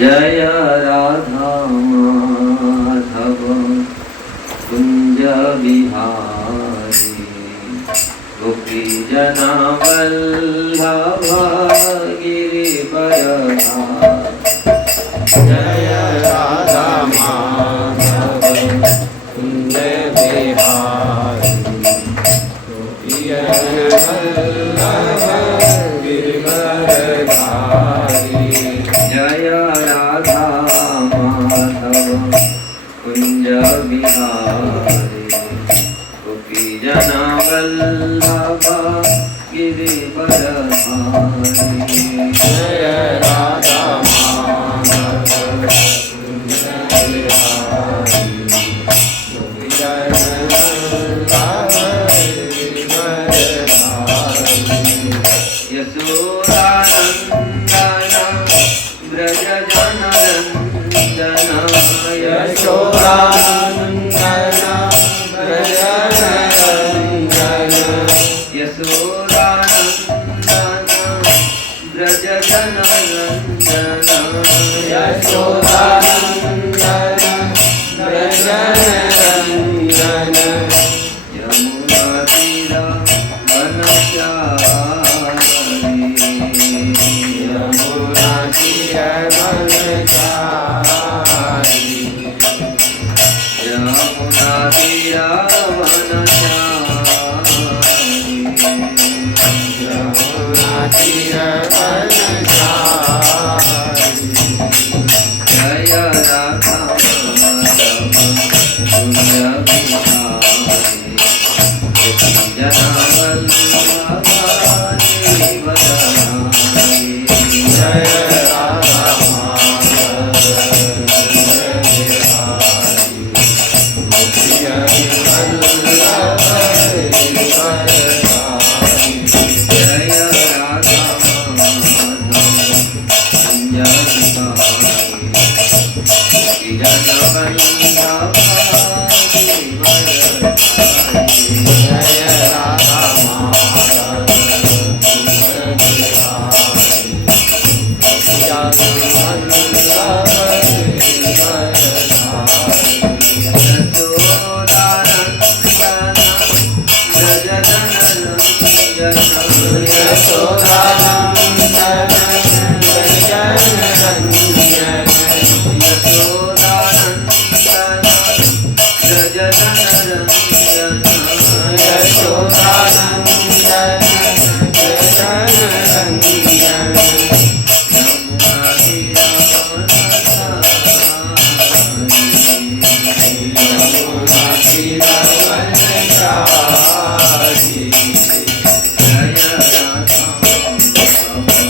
जय राधा माधव कुंज बिहारी गोपी जना वल्लभ गिरिवर जय राधा माधव कुंज बिहारी गोपी जना वल्लभ गिरिवर धारी जय राधा माधव कुंज बिहारी गोपी जना वल्लभ गिरिवर धारी जय राधा माधव कुंज बिहारी गोपी जना वल्लभ गिरिवर धारी यशोदानंदन ब्रज जनरंजन यशोदानंदन ब्रज जनरंजन यशोदानंदन ब्रज जनरंजन यशोदानंदन ब्रज जनरंजन यमुना तीरा वनचारी यमुना तीर वनचारी यमुना तीरा वनचारी यमुना तीर वनचारी जय राधा माधव कुंज बिहारी गोपी जना वल्लभ गिरिवर धारी जय राधा माधव कुंज बिहारी गोपी जना वल्लभ गिरिवर धारी जय राधा माधव कुंज बिहारी गोपी जना वल्लभ गिरिवर धारी जय राधा माधव कुंज बिहारी गोपी जना वल्लभ गिरिवर धारी यशोदानंदन ब्रज जनरंजन यशोदानंदन ब्रज जनरंजन यशोदानंदन ब्रज जनरंजन यशोदानंदन ब्रज जनरंजन यमुना तीरा यमुना तीर वनचारी जय राधा माधव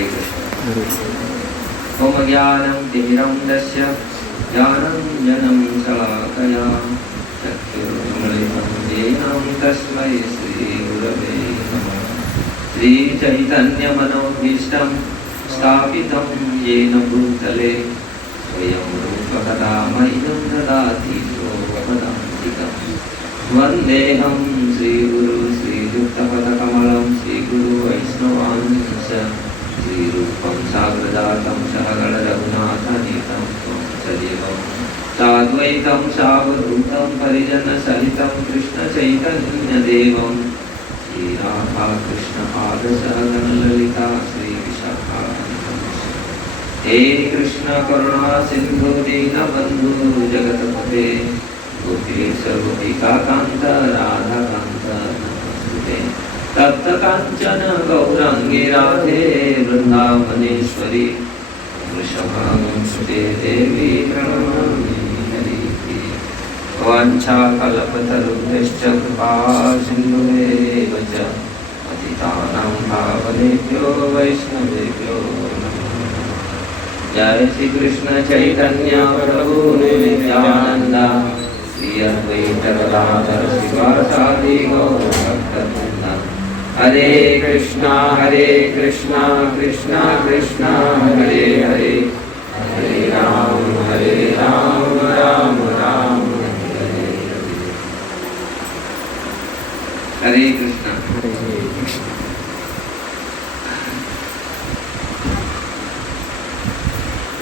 हरे कृष्ण। ओम ज्ञानं तिमिरन्धस्य ज्ञानञ्जनं शलाकया चक्षुरुन्मिलितं येन तस्मै श्रीगुरवे नमः। श्रीचैतन्यमनोभीष्टं स्थापितं येन भूतले स्वयं रूपकदा मह्यं ददाति स्वपदान्तिकम्। वन्देऽहं श्रीगुरु श्रीयुक्तपदकमलं श्रीगुरुवैष्णवांश्च श्रीरूपं साग्रजातं सहगणरघुनाथनीतं त्वं सजीवं साद्वैतं सावधूतं परिजनसहितं कृष्णचैतन्यदेवं श्रीराधाकृष्णपादसहगणललिता श्रीविशाखान्वितं। हे कृष्ण करुणा सिन्धु दीनबन्धु जगत्पते गोपीश गोपिकान्त राधाकान्त नमोस्तुते। तप्त कांचन गौरांगी राधे वृंदावनेश्वरी वृषभानुसुते देवी प्रणमामि हरिप्रिये। वाञ्छाकल्पतरुभ्यश्च कृपा सिन्धुभ्येव च पतितानां पावनेभ्यो वैष्णवेभ्यो नमः। जय श्री कृष्ण चैतन्य प्रभु नित्यानंद श्री अद्वैत गदाधर शिवासादि गौरभक्तवृंद। हरे कृष्णा कृष्णा कृष्णा हरे हरे, हरे राम राम राम हरे हरे। हरे कृष्णा।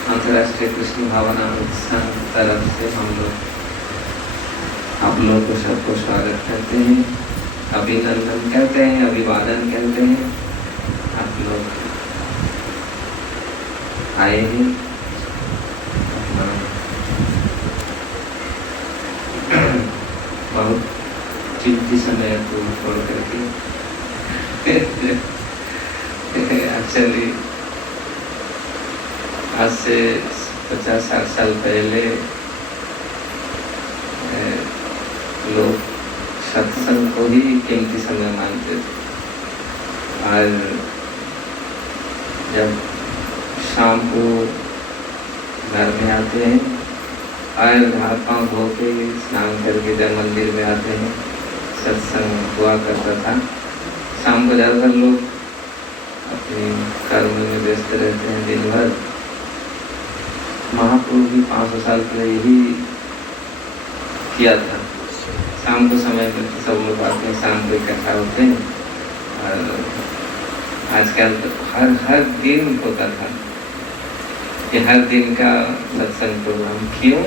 अंतर्राष्ट्रीय कृष्ण भावना उत्साह तरफ से हम लोग आप लोग को सबको स्वागत करते हैं, अभिनंदन कहते हैं, अभिवादन कहते हैं। आप लोग आए हैं बहुत कीमती समय को छोड़ करके। एक्चुअली आज से 50-60 साल पहले लोग सत्संग को ही कीमती समय मानते थे। और जब शाम को घर में आते हैं और हाथ पाँव धो के स्नान करके जब मंदिर में आते हैं, सत्संग हुआ करता था। शाम को ज़्यादातर लोग अपने कर्म में व्यस्त रहते हैं दिन भर। महाप्रभु भी 500 साल पहले यही किया था। शाम को समय पर सब लोग आते हैं, शाम को इकट्ठा होते हैं। और आजकल तो हर दिन होता था कि हर दिन का सत्संग प्रोग्राम। क्यों?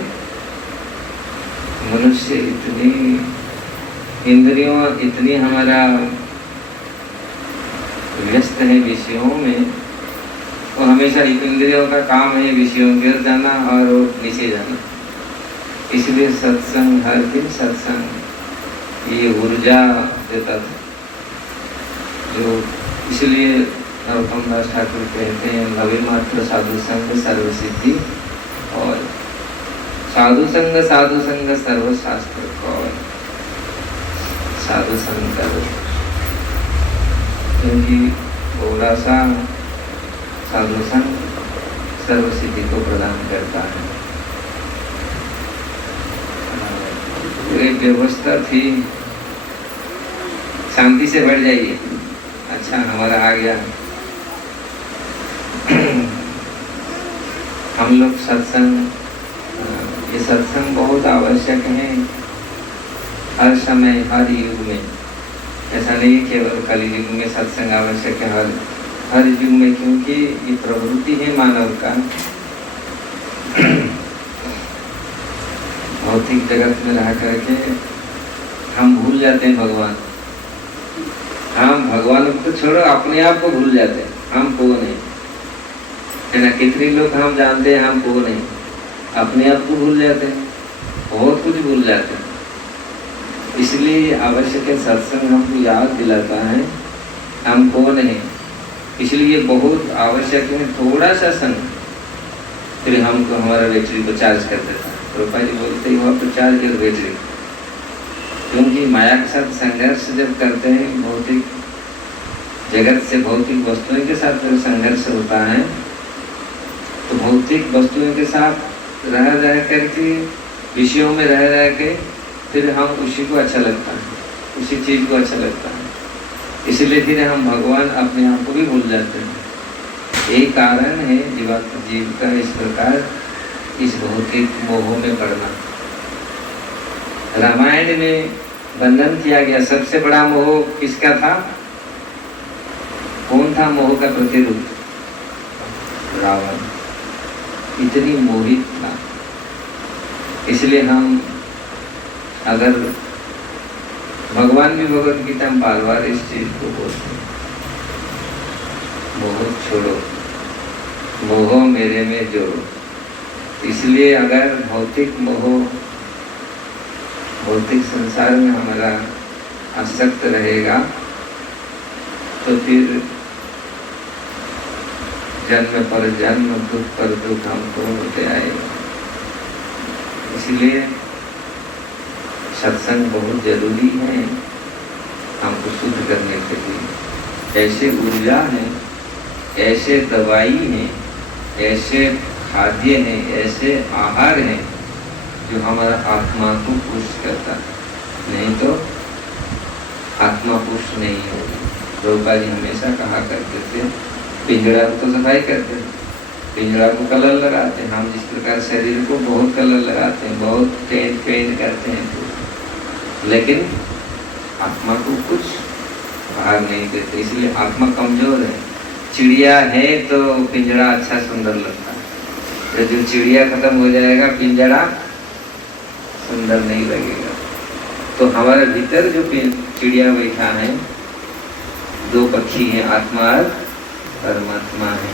मनुष्य इतनी इंद्रियों इतनी हमारा व्यस्त है विषयों में, वो हमेशा इंद्रियों का काम है विषयों गिर जाना और नीचे जाना। इसलिए सत्संग, हर दिन सत्संग ये ऊर्जा देता था। जो इसलिए नरोत्तम दास ठाकुर कहते हैं, नवीमात्र साधु संग सर्वसिद्धि और साधु संग सर्वशास्त्र और साधु संग करो। क्योंकि थोड़ा सा साधु संग सर्वसिद्धि को प्रदान करता है। एक व्यवस्था थी, शांति से बैठ जाइए। अच्छा हमारा आ गया। हम लोग सत्संग, ये सत्संग बहुत आवश्यक है हर समय हर युग में। ऐसा नहीं है केवल कली युग में सत्संग आवश्यक है, हर युग में, क्योंकि ये प्रवृत्ति है मानव का। भौतिक जगत में रह करके हम भूल जाते हैं भगवान। हम भगवान को तो छोड़ो, अपने आप को भूल जाते हैं, हम कौन है ना। कितने लोग हम जानते हैं हम कौन है, अपने आप को भूल जाते हैं, बहुत कुछ भूल जाते हैं। इसलिए आवश्यक है सत्संग हमको याद दिलाता है हम कौन है। इसलिए बहुत आवश्यक है थोड़ा सा संग, फिर हमको हमारा बैटरी को चार्ज कर देता है। रूपा जी बोलते ही वहाँ पर चार्ज कर बैटरी। क्योंकि माया के साथ संघर्ष जब करते हैं, भौतिक जगत से भौतिक वस्तुओं के साथ जब संघर्ष होता है तो भौतिक वस्तुओं के साथ रह करके, विषयों में रह के फिर हम उसी को अच्छा लगता है, उसी चीज को अच्छा लगता है, इसलिए फिर हम भगवान अपने आप को भी भूल जाते हैं। यही कारण है जीव का इस प्रकार इस भौतिक मोह में पड़ना। रामायण में बंधन किया गया, सबसे बड़ा मोह किसका था? कौन था मोह का प्रतिरूप? रावण। इतनी मोहित था। इसलिए हम अगर भगवान भी भगवत गीता में बार बार इस चीज को बोलते हैं, मोह छोड़ो, मोह मेरे में जोड़ो। इसलिए अगर भौतिक मोह, भौतिक संसार में हमारा आसक्त रहेगा तो फिर जन्म पर जन्म, दुख पर दुख हमको होते आएगा। इसलिए सत्संग बहुत जरूरी है हमको शुद्ध करने के लिए। ऐसे ऊर्जा है, ऐसे दवाई है, ऐसे खाद्य है, ऐसे आहार है जो हमारा आत्मा को पुष्ट करता है, नहीं तो आत्मा पुष्ट नहीं होगी। प्रभुपाद जी हमेशा कहा करते थे, पिंजड़ा को तो सफाई करते हैं, पिंजड़ा को कलर लगाते हैं। हम जिस प्रकार शरीर को बहुत कलर लगाते हैं, बहुत पेंट करते हैं, लेकिन आत्मा को कुछ भाग नहीं देते, इसलिए आत्मा कमजोर है। चिड़िया है तो पिंजड़ा अच्छा सुंदर लगता है, जो चिड़िया खत्म हो जाएगा पिंजड़ा सुंदर नहीं लगेगा। तो हमारे भीतर जो चिड़िया बैठा है, दो पक्षी हैं, आत्मा और परमात्मा है।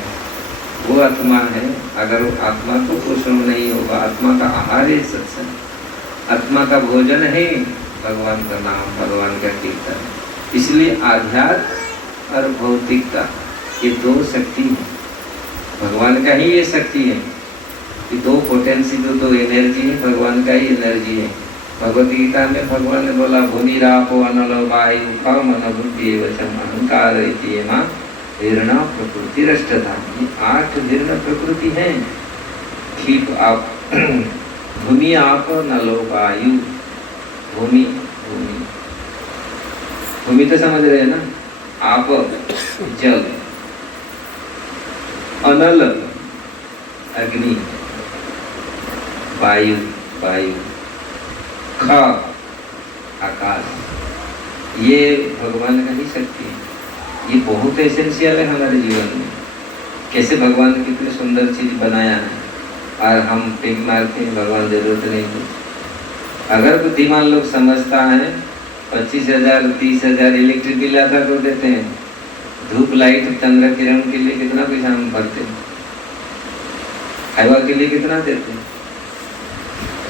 वो आत्मा है, अगर वो आत्मा को पोषण नहीं होगा, आत्मा का आहार है सत्संग, आत्मा का भोजन है भगवान का नाम, भगवान का कीर्तन। इसलिए आध्यात्म और भौतिकता ये दो शक्ति है, भगवान का ही ये शक्ति है। ये दो पोटेंसी, दो एनर्जी है, भगवान का ही एनर्जी है। भगवत गीता में भगवान ने बोला, भूमि रापो अनलो वायु काम अनुभूति वचन अहंकार हीर्ण प्रकृति रष्टता। ये 8 हीर्ण प्रकृति है। ठीक आप भूमि आप नलो वायु, भूमि भूमि भूमि तो समझ रहे हैं ना, आप जल, अनल अग्नि, वायु वायु, ख आकाश, ये भगवान का ही शक्ति है। ये बहुत एसेंशियल है हमारे जीवन में। कैसे भगवान ने कितनी सुंदर चीज बनाया है और हम टिक मारते हैं, भगवान जरूरत नहीं है। अगर बुद्धिमान लोग समझता है 25,000 30,000 इलेक्ट्रिक बिल आता तो देते हैं, धूप लाइट चंद्र किरण के लिए कितना पैसा हम भरते हैं, हवा के लिए कितना देते हैं।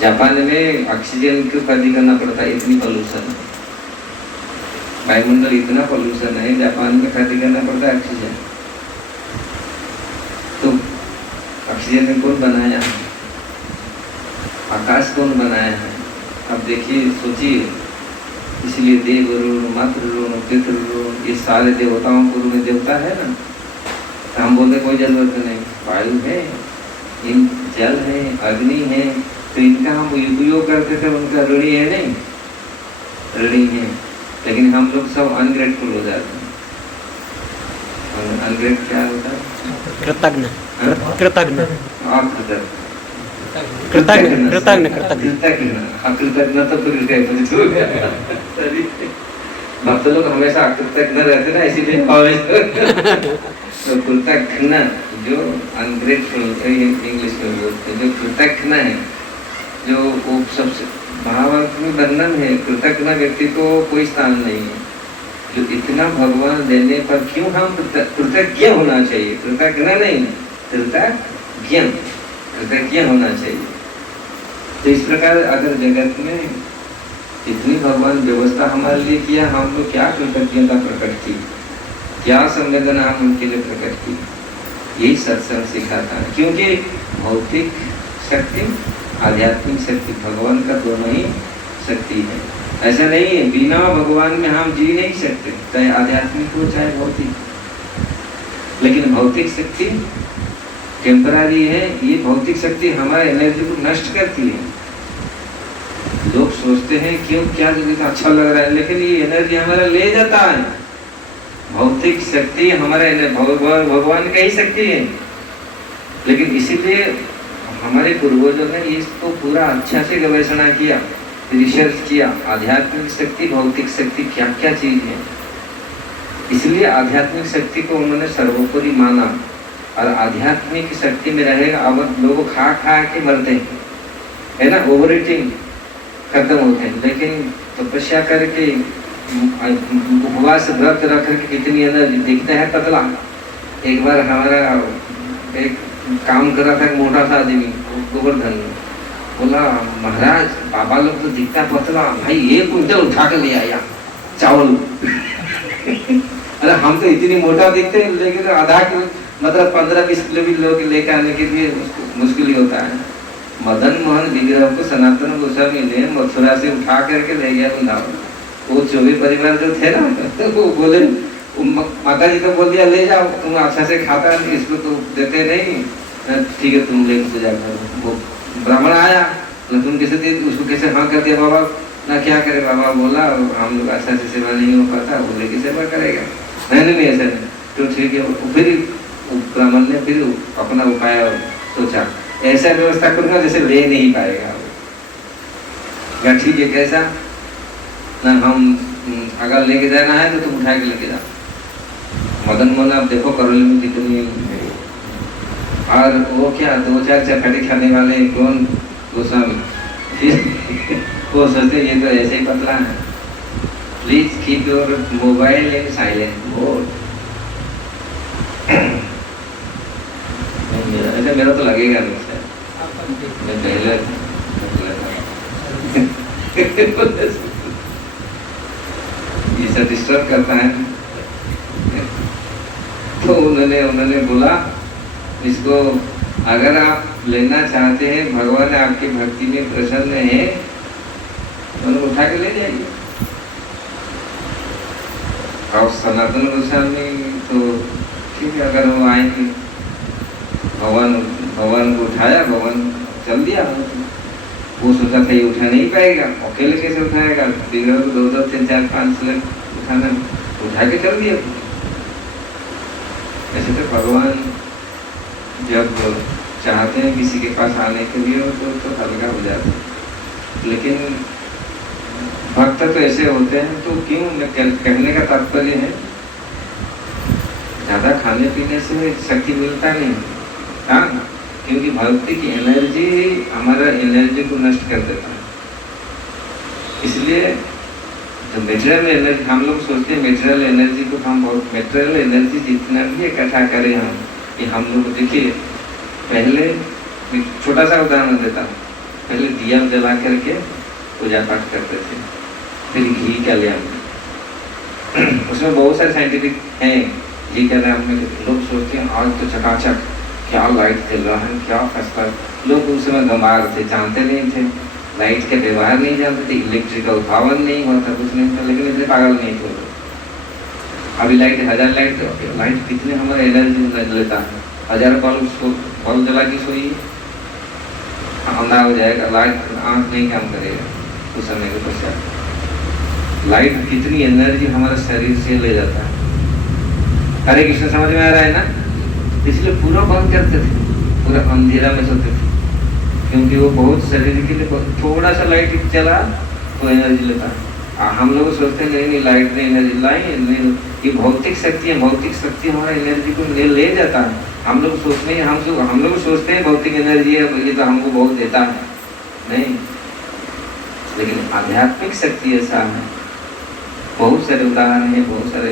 जापान में ऑक्सीजन क्यों खाली करना पड़ता है? इतनी पोल्यूशन है, वायुमंडल इतना पोल्यूशन है, जापान में खाली करना पड़ता है ऑक्सीजन। तो ऑक्सीजन में कौन बनाया है? आकाश कौन बनाया है? अब देखिए, सोचिए। इसलिए देव ऋण, मातृ ऋण, पितृ ऋण, ये सारे देवताओं को ऋण देवता है ना। तो हम बोलते कोई जरूरत नहीं, वायु है, इन जल है, अग्नि है, तो इनका हम उपयोग करते थे, उनका ऋणी है नहीं, ऋणी है। लेकिन हम लोग सब अनग्रेटफुल हो जाते हैं। अनग्रेट क्या होता है? कृतज्ञ, कृतज्ञ, कृतज्ञ, कृतज्ञ, कृतज्ञ, अकृतज्ञ तो फिर भक्त लोग हमेशा अकृतज्ञ रहते ना, इसीलिए तो कृतज्ञ जो अनग्रेटफुल इंग्लिश में बोलते हैं, जो कृतज्ञ है, जो वो सबसे महाभारत में वर्णन है। कृतज्ञ व्यक्ति को कोई स्थान नहीं है। जो इतना भगवान देने पर क्यों हम कृतज्ञ होना चाहिए? कृतज्ञ नहीं, कृतज्ञ होना चाहिए। तो इस प्रकार अगर जगत में इतनी भगवान व्यवस्था हमारे लिए किया, हम लोग क्या कृतज्ञता प्रकट की, क्या संवेदना हम उनके लिए प्रकट की? यही सत्संग सिखाता है। क्योंकि भौतिक शक्ति, आध्यात्मिक शक्ति, भगवान का दोनों ही शक्ति है। ऐसा नहीं है, बिना भगवान में हम जी नहीं सकते, चाहे आध्यात्मिक हो चाहे भौतिक। लेकिन भौतिक शक्ति टेम्पररी है, ये भौतिक शक्ति हमारे एनर्जी को नष्ट करती है। लोग सोचते हैं क्यों, क्या अच्छा लग रहा है, लेकिन ये एनर्जी हमारा ले जाता है। भौतिक शक्ति हमारा भगवान का ही शक्ति है, लेकिन इसीलिए हमारे पूर्वजों ने इसको पूरा अच्छा से गवेषणा किया, रिसर्च किया, आध्यात्मिक शक्ति भौतिक शक्ति क्या क्या चीज है। इसलिए आध्यात्मिक शक्ति को उन्होंने सर्वोपरि माना, और आध्यात्मिक शक्ति में रहेगा। अब लोग खा खा के मरते हैं, है ना, ओवर ईटिंग खत्म होते हैं, लेकिन तपस्या करके उपवास व्रत रख करके कितनी एनर्जी, दिखते हैं पतला। एक बार हमारा एक काम कर रहा था मोटा सा आदमी गोवर्धन, बोला महाराज बाबा लोग तो दिखता पतला, भाई 1 कुंटल उठा कर ले आया चावल। अरे हम तो इतनी मोटा दिखते हैं, लेकिन आधा किलो मतलब 15-20 किलो भी लोग लेकर आने के लिए मुश्किल ही होता है। मदन मोहन विग्रह को सनातन गोस्वामी ने मथुरा से उठा करके ले गया वृंदावन। वो 24 परिवार जो थे ना, तो वो बोले, माता जी तो बोल दिया ले जाओ, तुम अच्छा से खाता नहीं, इसको तो देते नहीं, ठीक है तुम लेकर पूजा करो। वो ब्राह्मण आया, तुम कैसे दे, उसको कैसे हाँ कर दिया बाबा ना, क्या करे बाबा, बोला हम लोग अच्छा से सेवा नहीं हो पाता, वो लेके सेवा करेगा। नहीं ऐसा नहीं, तो ठीक है। फिर ब्राह्मण ने फिर अपना उपाय सोचा, ऐसा व्यवस्था करूंगा जैसे ले नहीं पाएगा। क्या ठीक है, कैसा ना, हम अगर लेके जाना है तो तुम उठा के लेके जाओ। मदन मोहन आप देखो करौली में कितनी, और वो क्या 2-4 चपाटी खाने वाले कौन, गोस्वामी। वो सोचते ये तो ऐसे ही पतला है। Please keep your mobile in silent mode. मेरा तो लगेगा नहीं सर, मैं पहले ये सब डिस्टर्ब करता है। तो उन्होंने बोला इसको, अगर आप लेना चाहते हैं, भगवान आपकी भक्ति में प्रसन्न है, तो उठा के ले जाइए। और सनातन गोस्वामी तो ठीक है, अगर वो आएंगे, भगवान को उठाया, भगवान चल दिया। वो सोचा था ये उठा नहीं पाएगा, अकेले कैसे उठाएगा, विग्रह को 2, 3, 4, 5 लोग उठाना, उठा के चल दिया। ऐसे तो भगवान जब चाहते हैं किसी के पास आने के लिए तो हल्का हो जाता है, लेकिन भक्त तो ऐसे होते हैं। तो क्यों, कहने का तात्पर्य है ज्यादा खाने पीने से शक्ति मिलता नहीं, हाँ, क्योंकि भक्ति की एनर्जी हमारा एनर्जी को नष्ट कर देता है। इसलिए तो मेटेरियल एनर्जी, हम लोग सोचते हैं मेटेरियल एनर्जी को हम बहुत, मेटेरियल एनर्जी जितना भी इकट्ठा करें हम लोग, देखिए पहले छोटा सा उदाहरण देता हूँ। पहले दिया जला करके पूजा पाठ करते थे, फिर घी का ले आते, उसमें बहुत सारे साइंटिफिक हैं। घी का नाम में लोग सोचते हैं आज तो चकाचक, क्या लाइट चल रहा है, क्या फैसला। लोग उस समय गंवार थे, जानते नहीं थे, लाइट के व्यवहार नहीं जानते थे, इलेक्ट्रिक का उत्पादन नहीं होता, कुछ नहीं था, लेकिन इतने पागल नहीं थे। अभी लाइट 1000 लाइट कितने हमारे एनर्जी लेता है। 1000 बल्ब जला के सोइए, अंधा हो जाएगा, लाइट आँख नहीं काम करेगा उस समय के पश्चात। लाइट कितनी एनर्जी हमारे शरीर से ले जाता है। हरे कृष्ण समझ में आ रहा है ना। इसलिए पूरा बंद करते थे, पूरा अंधेरा में सोते थे, क्योंकि वो बहुत शरीर के लिए थोड़ा सा लाइट चला तो एनर्जी लेता है। हम लोग सोचते हैं नहीं लाइट ने एनर्जी लाई, ये भौतिक शक्ति है, भौतिक शक्ति हमारा एनर्जी को ले जाता है। हम लोग सोचते हैं, हम लोग सोचते हैं भौतिक एनर्जी है, ये तो हमको बहुत देता है, नहीं। लेकिन आध्यात्मिक शक्ति ऐसा है, बहुत सारे उदाहरण हैं, बहुत सारे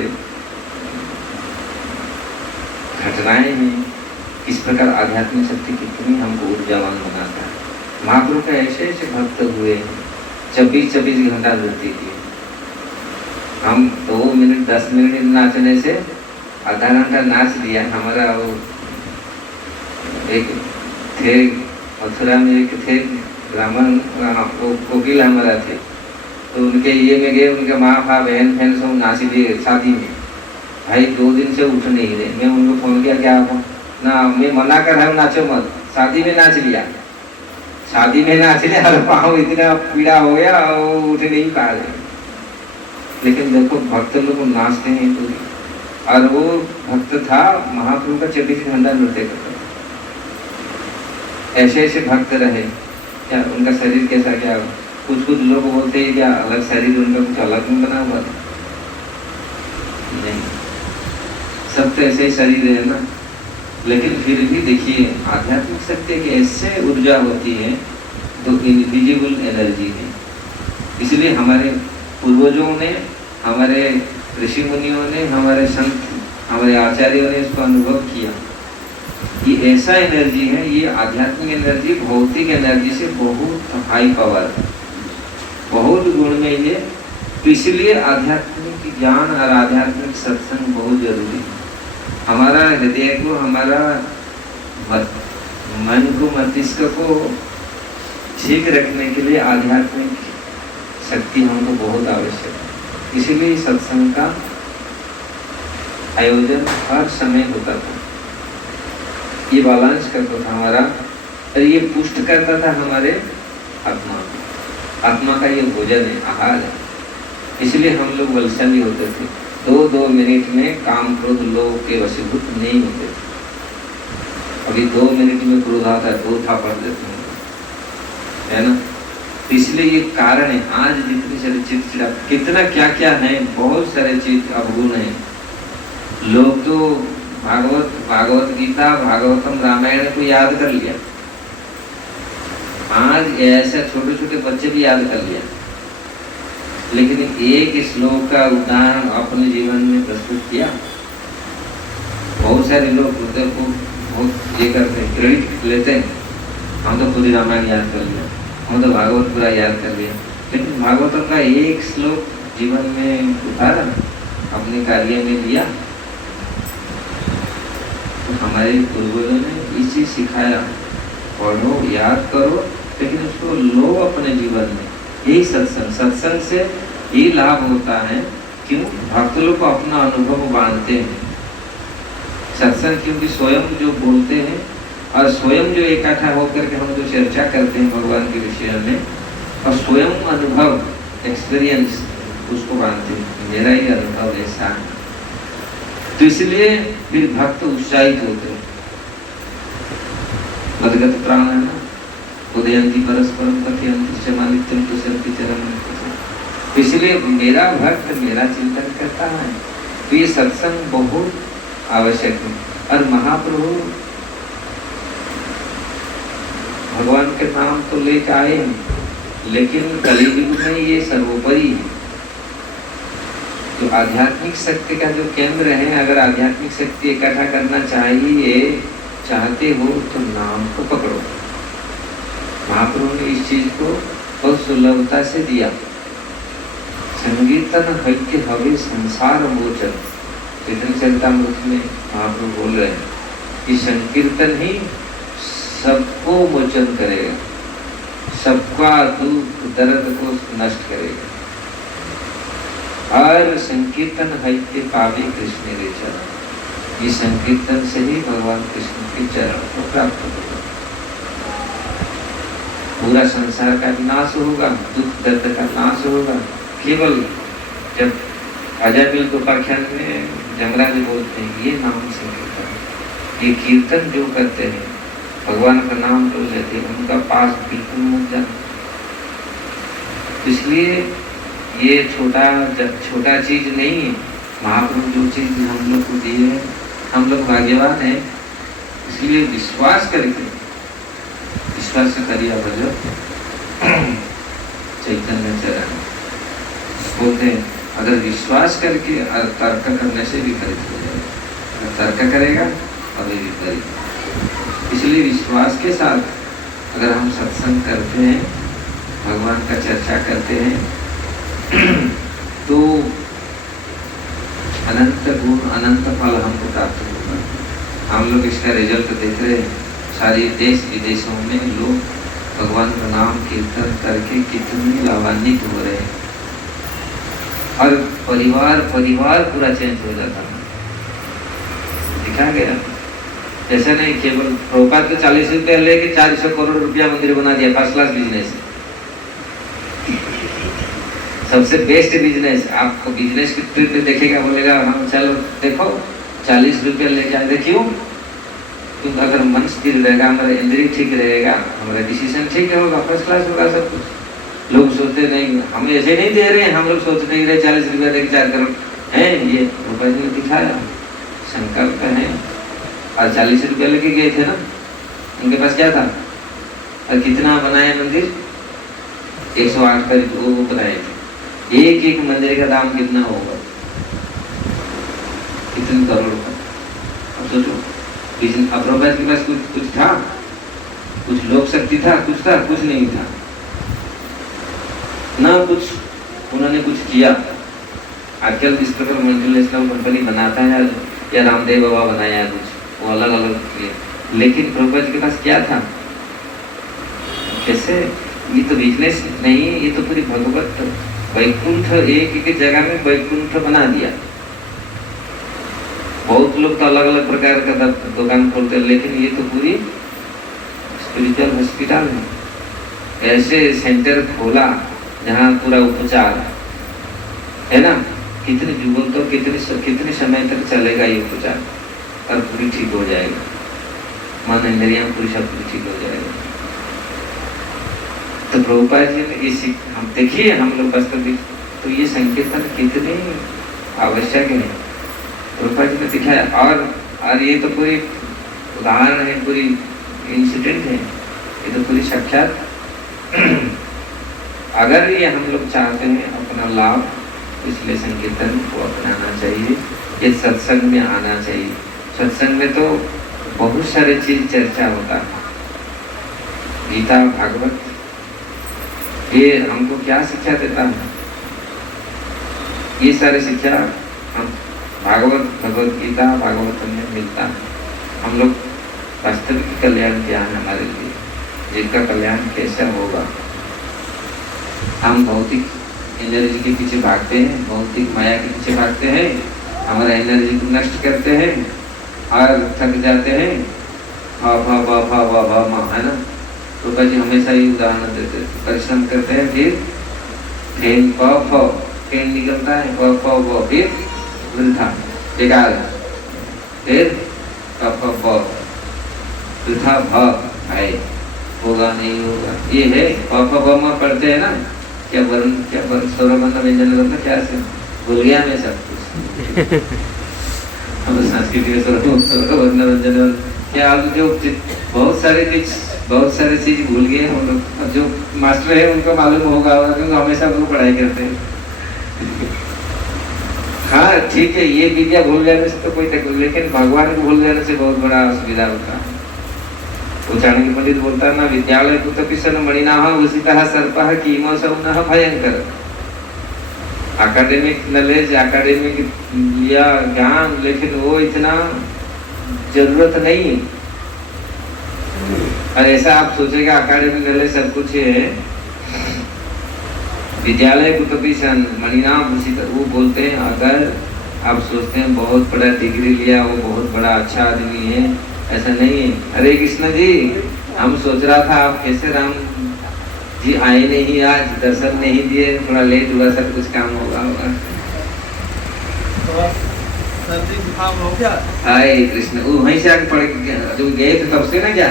घटनाएं हैं, इस प्रकार आध्यात्मिक शक्ति कितनी हमको ऊर्जावान बनाता है। महाप्रभु के ऐसे ऐसे भक्त हुए, 24 घंटा धरती थी। हम 2 मिनट 10 मिनट नाचने से आधा घंटा नाच लिया। हमारा वो एक थे मथुरा में, एक थे ब्राह्मण, वो कोकिल हमारा थे, तो उनके ये में गए, उनके माँ बाप बहन फहन सब नाची लिए शादी में। भाई 2 दिन से उठ नहीं रहे। मैं उनको फोन किया, क्या हुआ ना, मैं मना कर रहा हूँ नाचो मत। शादी में नाच लिया, शादी में नाच लिया और पाँव इतना पीड़ा हो गया और उठ नहीं पा रहे। लेकिन देखो भक्त लोग नाचते हैं पूरी। और वो भक्त था महाप्रभु का 24 घंटा नृत्य करता। ऐसे ऐसे भक्त रहे। क्या उनका शरीर कैसा, क्या कुछ कुछ लोग बोलते हैं क्या अलग शरीर उनका कुछ अलग में बना हुआ था? नहीं, सब तो ऐसे ही शरीर है ना। लेकिन फिर भी देखिए आध्यात्मिक शक्ति की ऐसे ऊर्जा होती है तो इनविजिबल एनर्जी है। इसलिए हमारे पूर्वजों ने, हमारे ऋषि मुनियों ने, हमारे संत, हमारे आचार्यों ने इसको अनुभव किया। ये ऐसा एनर्जी है, ये आध्यात्मिक एनर्जी भौतिक एनर्जी से बहुत हाई पावर है, बहुत गुण में ये। तो इसलिए आध्यात्मिक ज्ञान और आध्यात्मिक सत्संग बहुत जरूरी है। हमारा हृदय को, हमारा मन को, मस्तिष्क को ठीक रखने के लिए आध्यात्मिक शक्ति हमको बहुत आवश्यक है। इसीलिए सत्संग का आयोजन हर समय होता था। ये बैलेंस करता था हमारा, और ये पुष्ट करता था हमारे आत्मा को। आत्मा का ये भोजन है, आहार है। इसलिए हम लोग बलशाली होते थे। 2-2 मिनट में काम क्रोध लोग के वशीभूत नहीं होते थे। अभी 2 मिनट में क्रोध आता है 2 थापड़ देते हैं, है ना। इसलिए ये कारण है। आज जितनी सारी चिड़चिड़ा, कितना क्या क्या है, बहुत सारे चीज अवगुण है। लोग तो भागवत गीता, भागवतम, रामायण को याद कर लिया। आज ऐसे छोटे छोटे बच्चे भी याद कर लिया, लेकिन एक श्लोक का उदाहरण अपने जीवन में प्रस्तुत किया। बहुत सारे लोग हृदय को बहुत ये करते हैं, क्रेडिट लेते हैं, हम तो पूरी रामायण याद कर लिया, हम तो भागवत पूरा याद कर लिया। लेकिन भागवतम का एक श्लोक जीवन में उतारा, अपने कार्य में लिया। तो हमारे पूर्वजों ने इसी सिखाया, पढ़ो, याद करो, लेकिन उसको लो अपने जीवन में। यही सत्संग से ये लाभ होता है। क्यों? भक्त लोग को अपना अनुभव बांधते हैं। सत्संग क्योंकि स्वयं जो बोलते हैं और स्वयं जो इकट्ठा होकर के हम जो चर्चा करते हैं भगवान के विषय में, और स्वयं अनुभव, एक्सपीरियंस, उसको बांधते हैं। मेरा ही अनुभव ऐसा है। तो इसलिए फिर भक्त उत्साहित होते हैं। मदगत प्राण है ना, उदयंती परस्परम कथयंती समानित्यम तो सर्वि चरम। इसलिए मेरा भक्त मेरा चिंतन करता है। तो ये सत्संग बहुत आवश्यक है। और महाप्रभु भगवान के नाम तो लेकर आए हैं, लेकिन कलियुग में ये सर्वोपरि है। तो आध्यात्मिक शक्ति का जो केंद्र है, अगर आध्यात्मिक शक्ति इकट्ठा करना चाहते हो तो नाम को पकड़ो। महाप्रभु ने इस चीज को बहुत सुलभता से दिया। संकीर्तन हल्के हवे संसार मोचन, चैतन्य चरितामृत में महाप्रभु बोल रहे हैं कि संकीर्तन ही सबको मोचन करेगा, सबका दुख दर्द को नष्ट करेगा। और संकीर्तन हल्के पावे कृष्ण रे चरण, इस संकीर्तन से ही भगवान कृष्ण के चरण को प्राप्त होगा। पूरा संसार का विनाश होगा, दुख दर्द का नाश होगा। केवल जब अजय बिल उपाख्यान में जमराज बोलते हैं ये नाम संकीर्तन, ये कीर्तन जो करते हैं, भगवान का नाम जो लेते हैं, उनका पास बिल्कुल मत जाना। इसलिए ये छोटा चीज नहीं है। महाप्रभु जो चीज हम लोग को दिए है, हम लोग भाग्यवान हैं। इसलिए विश्वास करके, विश्वास करिए भजो चैतन्य चरण बोलते हैं। अगर विश्वास करके और तर्क करने से विपरीत हो जाएगा। तर्क करेगा और विपरीत। इसलिए विश्वास के साथ अगर हम सत्संग करते हैं, भगवान का चर्चा करते हैं, तो अनंत गुण, अनंत फल हमको प्राप्त होगा। हम लोग इसका रिजल्ट देख रहे हैं। सारे देश विदेशों में लोग भगवान का नाम कीर्तन करके कितने लाभान्वित हो रहे हैं। और परिवार परिवार पूरा चेंज हो जाता है। दिखा गया ऐसा नहीं केवल प्रभुपाद को 40 रुपया लेके 400 करोड़ रुपया मंदिर बना दिया, फर्स्ट क्लास बिजनेस, सबसे बेस्ट बिजनेस। आपको बिजनेस की ट्रिप में देखेगा, बोलेगा हम चलो देखो 40 रुपया लेके आए, देखियो तो अगर मन स्थिर रहेगा, हमारा इंद्रिय ठीक रहेगा, हमारा डिसीजन ठीक होगा, फर्स्ट क्लास होगा सब कुछ। लोग सोचते नहीं हम ऐसे नहीं दे रहे हैं, हम लोग सोच नहीं रहे 40 रुपया लेके 4 करोड़ है, ये रुपये ने दिखाया संकल्प है। और 40 रुपया लेके गए थे ना, उनके पास क्या था और कितना बनाया मंदिर, 108 का वो बनाए थे। एक एक मंदिर का दाम कितना होगा, कितने करोड़ का। अब सोचो प्रभुपाद के पास कुछ था, कुछ लोक शक्ति था, कुछ नहीं था ना, कुछ उन्होंने कुछ किया। आजकल इस प्रकार मल्टीनेशनल कंपनी बनाता है या रामदेव बाबा बनाया है कुछ, वो अलग अलग किए, लेकिन प्रभुपाद के पास क्या था, कैसे, ये तो बिजनेस नहीं, ये तो पूरी भगवत वैकुंठ, एक जगह में वैकुंठ बना दिया। बहुत लोग तो अलग अलग प्रकार का दुकान खोलते हैं, लेकिन ये तो पूरी स्पिरिचुअल हॉस्पिटल है। ऐसे सेंटर खोला जहाँ पूरा उपचार है ना, कितने जीवन तो कितने समय तक चलेगा ये उपचार, और पूरी ठीक हो जाएगा, मन इंद्रियां पूरी सब पूरी ठीक हो जाएगा। तो प्रभुपाद जी ने इस हम देखिए, हम लोग वास्तविक तो ये संकीर्तन कितने आवश्यक है, प्रभुपाद जी ने दिखाया। और ये तो पूरी उदाहरण है, पूरी इंसिडेंट है, ये तो पूरी साक्षात। अगर ये हम लोग चाहते हैं अपना लाभ, इसलिए संकीर्तन को अपनाना चाहिए, ये सत्संग में आना चाहिए। सत्संग में तो बहुत सारे चीज चर्चा होता है, गीता भागवत, ये हमको क्या शिक्षा देता है, ये सारे शिक्षा हम भगवत गीता भागवत में मिलता है। हम लोग वास्तविक कल्याण क्या है हमारे लिए, जिनका कल्याण कैसा होगा। हम भौतिक एनर्जी के पीछे भागते हैं, भौतिक माया के पीछे भागते हैं, हमारा एनर्जी को नष्ट करते हैं और थक जाते हैं, है ना। तो जी हमेशा ही उदाहरण देते हैं, परिश्रम करते हैं, फिर ट्रेन निकलता है, फिर वृथा बेकार, फिर वृथा है, होगा नहीं होगा, ये है में पढ़ते हैं ना, क्या वर्ण स्वरबंध व्यंजन क्या से भूल गया मैं सब कुछ। हम संस्कृत में स्वरबंध व्यंजन क्या, आप जो बहुत सारे चीज भूल गए हम लोग। जो मास्टर है उनको मालूम होगा, क्योंकि हमेशा उनको पढ़ाई करते हैं। हाँ ठीक है, ये विद्या भूल जाने से तो कोई तकलीफ, लेकिन भगवान को भूल जाने से बहुत बड़ा असुविधा होता है। वो चाणक्य पंडित बोलता है ना, विद्यालय कुतपिशन मणिनाह उषितः सर्पः कीमो सौनः भयंकर। एकेडमिक नॉलेज, एकेडमिक लिया ज्ञान, लेकिन वो इतना जरूरत नहीं है। और ऐसा आप सोचेगा एकेडमिक नॉलेज सब कुछ है, विद्यालय कुतपिशन मणिनाह उषितः, वो बोलते हैं अगर आप सोचते हैं बहुत बड़ा डिग्री लिया वो बहुत बड़ा अच्छा आदमी है, ऐसा नहीं है। हरे कृष्ण जी, हम सोच रहा था आप कैसे राम जी आए नहीं, आज दर्शन नहीं दिए, थोड़ा लेट हुआ, सब कुछ काम होगा। हरे कृष्ण, वो वहीं से आके पढ़ जो गए थे तब से ना क्या,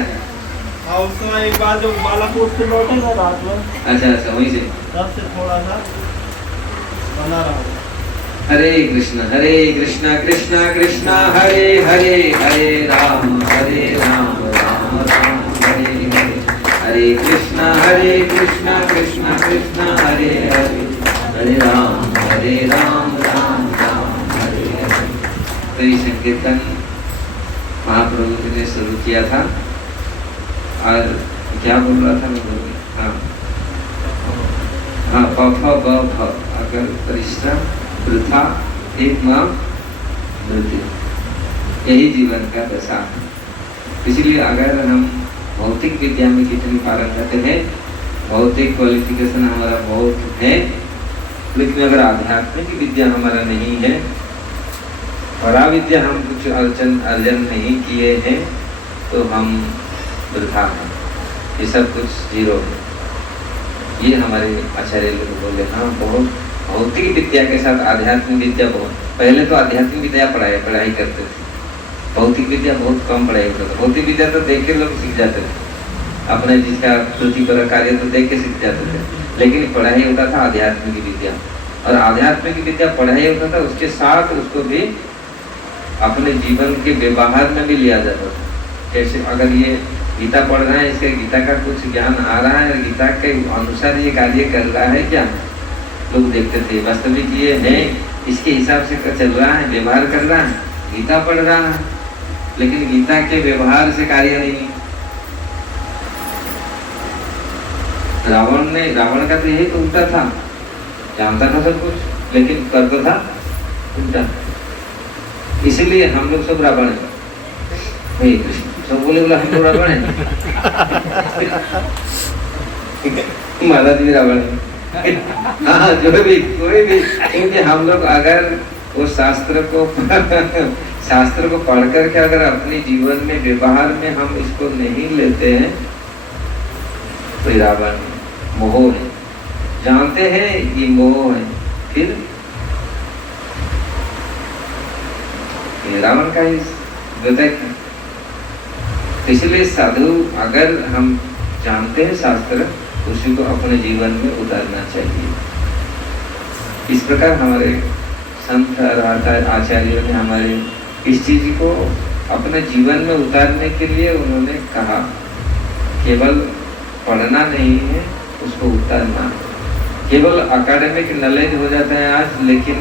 एक बार जो बालाकोट से लौटे ना रात में, अच्छा वहीं से, तब से थोड़ा सा बना रहा हूँ। हरे कृष्ण कृष्ण कृष्ण हरे हरे, हरे राम राम राम हरे हरे, हरे कृष्ण कृष्ण कृष्ण हरे हरे, हरे राम राम राम हरे हरे। तो ये संकीर्तन महाप्रभु जी ने शुरू किया था। और क्या बोल रहा था मैं बोल गया, हाँ प अगर परिश्रम वृथा एक मृत्यु, यही जीवन का दशा है। इसलिए अगर हम भौतिक विद्या में कितनी पारंगत है, भौतिक क्वालिफिकेशन हमारा बहुत है, लेकिन अगर आध्यात्मिक विद्या हमारा नहीं है, परा विद्या हम कुछ अर्जन नहीं किए हैं, तो हम वृथा हैं, ये सब कुछ जीरो है। ये हमारे आचार्य लोग बोले। हाँ, बहुत भौतिक विद्या के साथ आध्यात्मिक विद्या बहुत, पहले तो आध्यात्मिक विद्या पढ़ाई करते थे, भौतिक विद्या बहुत कम पढ़ाई होता था। भौतिक विद्या तो देख के लोग सीख जाते थे, अपने जिसका कृति पर कार्य तो देख के सीख जाते थे, लेकिन पढ़ाई होता था आध्यात्मिक विद्या। और आध्यात्मिक विद्या पढ़ाई होता था, उसके साथ उसको भी अपने जीवन के व्यवहार में भी लिया जाता था। कैसे, अगर ये गीता पढ़ रहा है, इसके गीता का कुछ ज्ञान आ रहा है, गीता के अनुसार ये कार्य कर रहा है क्या, लोग देखते थे। वास्तविक ये है, इसके हिसाब से चल रहा है, व्यवहार कर रहा है, गीता पढ़ रहा है, लेकिन गीता के व्यवहार से कार्य नहीं। रावण का तो यही तो उल्टा था, जानता था सब कुछ, लेकिन करता था उल्टा। इसीलिए हम लोग सब रावण है। हे कृष्ण, सब बोले हम लोग रावण है। महाराज भी रावण है। हाँ, जो भी कोई भी, क्योंकि हम लोग अगर वो शास्त्र को पढ़ करके अगर अपने जीवन में व्यवहार में हम इसको नहीं लेते हैं, तो रावण मोह है, जानते हैं ये मोह है, फिर रावण का ही द्योतक है। इसलिए साधु, अगर हम जानते हैं शास्त्र, उसी को अपने जीवन में उतारना चाहिए। इस प्रकार हमारे संत आचार्यों ने हमारे इस चीज को अपने जीवन में उतारने के लिए उन्होंने कहा, केवल पढ़ना नहीं है, उसको उतारना। केवल अकेडमिक नॉलेज हो जाता है आज, लेकिन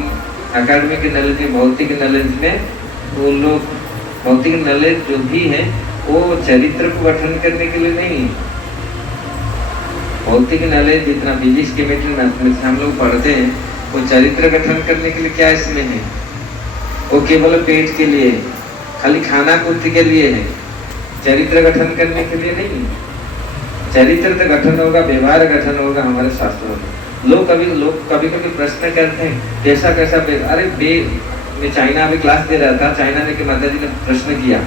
अकेडमिक नॉलेज में, भौतिक नॉलेज में, वो लोग भौतिक नॉलेज जो भी है वो चरित्र को गठन करने के लिए नहीं है। भौतिक नॉलेज जितना फिजिक्स, केमिस्ट्री, मैथमेटिक्स हम लोग पढ़ते हैं, वो चरित्र गठन करने के लिए क्या इसमें है? वो केवल पेट के लिए, खाली खाना पूर्ति के लिए है, चरित्र गठन करने के लिए नहीं। चरित्र तो गठन होगा, व्यवहार गठन होगा हमारे शास्त्रों में। लोग कभी प्रश्न करते हैं कैसा अरे मैं चाइना में क्लास दे रहा था, चाइना में के माता जी ने प्रश्न किया,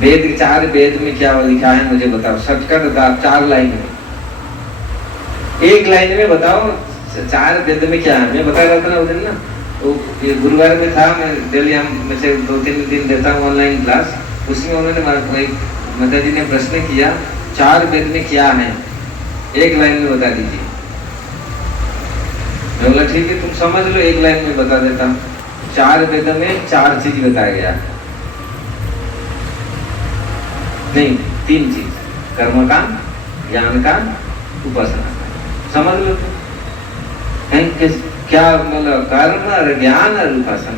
वेद, 4 वेद में क्या लिखा है मुझे बताओ, शॉर्टकट 4 लाइन में, 1 लाइन में बताओ 4 वेद में क्या है। मैं बता रहा था ना उस दिन ना, तो ये गुरुवार में था, मैं डेली हम से 2-3 दिन देता हूँ ऑनलाइन क्लास, उसमें उन्होंने माता जी ने प्रश्न किया 4 वेद में क्या है, 1 लाइन में बता दीजिए। मैं बोला ठीक है, तुम समझ लो, 1 लाइन में बता देता हूँ। 4 वेद में 4 चीज बताया गया, नहीं 3 चीज, कर्मकांड, ज्ञानकांड, उपासना। समझ लो तुम क्या मतलब, कर्म और ज्ञान और उपासना,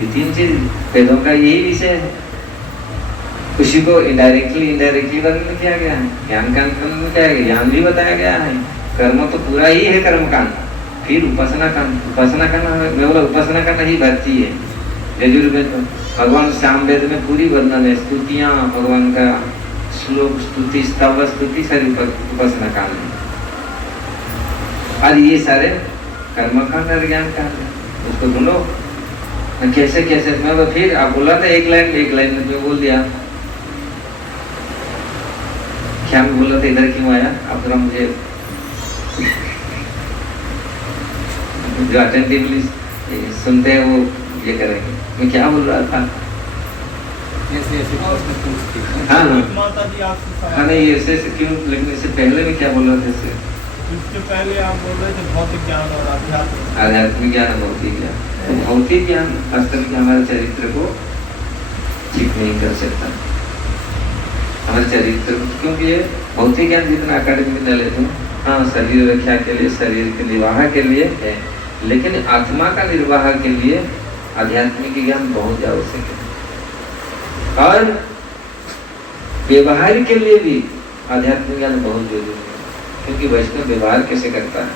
ये 3 चीज वेदों का यही विषय है। उसी को इनडायरेक्टली वर्णन किया गया है। ज्ञान कांड में क्या है, ज्ञान भी बताया गया है, कर्म तो पूरा ही है कर्मकांड, फिर उपासना करना, मैं बोला उपासना करना ही भक्ति है। यजुर्वेद में भगवान सामवेद में पूरी वर्णन है, स्तुतियां, भगवान का श्लोक, स्तुति, स्तव, स्तुति सारी उपासना कांड है। और ये सारे कर्मकांड और ज्ञान कांड है, उसको ढूंढो कैसे। मैं फिर आप बोला था 1 लाइन में मैं बोल दिया, क्या मैं बोला था, इधर क्यों आया आप, जरा मुझे जो अटेंटिवली सुनते हैं वो ये करेंगे। मैं क्या बोल रहा था? हाँ नहीं, ऐसे क्यों, लेकिन इससे पहले में क्या बोल रहा था? इससे पहले आप बोल रहे थे भौतिक ज्ञान और आध्यात्मिक ज्ञान, भौतिक ज्ञान। तो भौतिक ज्ञान वास्तव में हमारे चरित्र को ठीक नहीं कर सकता, हमारे चरित्र को, क्योंकि ये भौतिक ज्ञान जितना अकेडमिक नॉलेज है, हाँ शरीर रक्षा के लिए, शरीर के निर्वाह के लिए है, लेकिन आत्मा का निर्वाह के लिए आध्यात्मिक ज्ञान बहुत आवश्यक है। और व्यवहार के लिए भी आध्यात्मिक ज्ञान बहुत जरूरी है, क्योंकि वैष्णव व्यवहार कैसे करता है,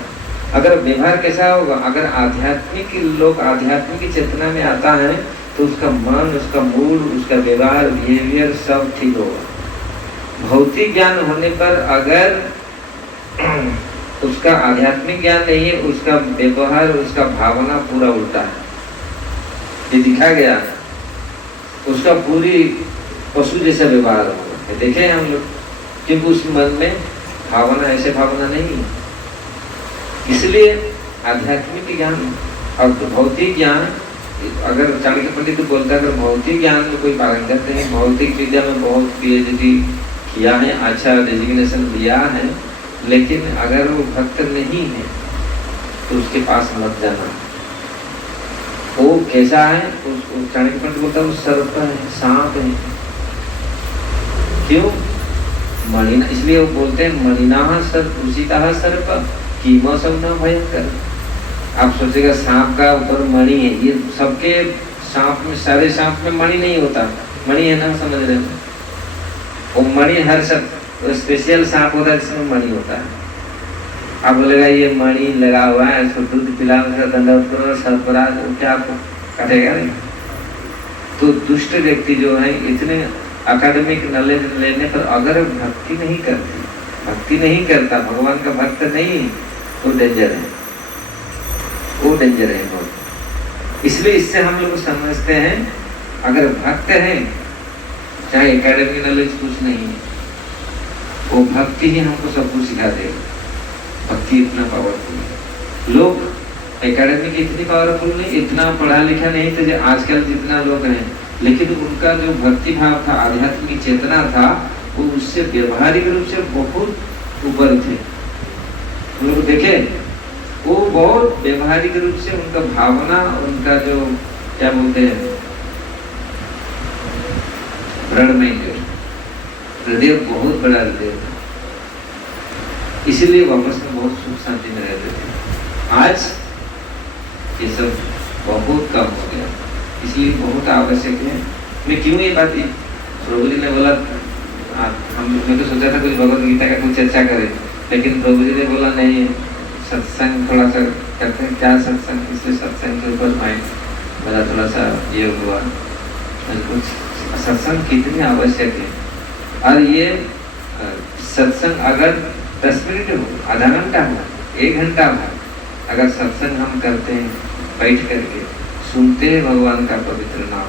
अगर व्यवहार कैसा होगा, अगर आध्यात्मिक लोग आध्यात्मिक चेतना में आता है तो उसका मन, उसका मूड, उसका व्यवहार, बिहेवियर सब ठीक होगा। भौतिक ज्ञान होने पर अगर उसका आध्यात्मिक ज्ञान नहीं है, उसका व्यवहार, उसका भावना पूरा उल्टा है। ये दिखा गया, उसका पूरी पशु जैसा व्यवहार होगा। देखे हम लोग, क्योंकि उस मन में भावना, ऐसे भावना नहीं है। इसलिए आध्यात्मिक ज्ञान और भौतिक ज्ञान, अगर चाणक्य पंडित तो बोलता है, अगर भौतिक ज्ञान में कोई पारंगत नहीं, भौतिक विद्या में बहुत PhD किया है, अच्छा डेजिग्नेशन लिया है, लेकिन अगर वो भक्त नहीं है तो उसके पास मत जाना। वो कैसा है? चाणक्य पंडित बोलता है वो सर्प है, सांप है। क्यों? मणिना, इसलिए वो बोलते हैं मणिना सर्प उषिता सर्प की मौसम न भयंकर। आप सोचेगा सांप का ऊपर मणि है, ये सबके सांप में, सारे सांप में मणि नहीं होता। मणि है ना, समझ रहे हो? वो मणि हर सब स्पेशल सांप होता है जिसमें मणि होता है। आप बोलेगा ये मणि लगा हुआ है, इसको दूध पिला, दंडवत करो, सरफराज, क्या आपको काटेगा नहीं? तो दुष्ट व्यक्ति जो है, इतने अकेडमिक नॉलेज लेने पर अगर भक्ति नहीं करती, भक्ति नहीं करता, भगवान का भक्त नहीं, तो डेंजर है, वो डेंजर है बहुत। इसलिए इससे हम लोग समझते हैं, अगर भक्त हैं, चाहे एकेडमिक नॉलेज कुछ नहीं है, वो भक्ति ही हमको सब कुछ सिखा देगा। भक्ति इतना पावरफुल है। लोग एकेडमिक इतनी पावरफुल नहीं, इतना पढ़ा लिखा नहीं थे आजकल जितना लोग हैं, लेकिन उनका जो भक्ति भाव था, आध्यात्मिक चेतना था, वो उससे व्यवहारिक रूप से बहुत ऊपर थे। उन लोग देखे, वो बहुत व्यवहारिक रूप से उनका भावना, उनका जो क्या बोलते हैं, हृदय बहुत बड़ा हृदय था। इसीलिए वापस में बहुत सुख शांति में रहते थे। आज ये सब बहुत कम हो गया, इसलिए बहुत आवश्यक है। मैं क्यों ये बात, प्रभु जी ने बोला, मैं तो सोचा था कुछ भगवत गीता का कुछ चर्चा करें, लेकिन प्रभु जी ने बोला नहीं, सत्संग थोड़ा सा करते हैं। क्या सत्संग? इसलिए सत्संग के ऊपर माइंड मेरा थोड़ा सा ये हुआ, कुछ सत्संग कितनी आवश्यक है। और ये सत्संग अगर 10 मिनट हो, आधा घंटा हो, 1 घंटा हो, अगर सत्संग हम करते हैं, बैठ करके सुनते हैं भगवान का पवित्र नाम,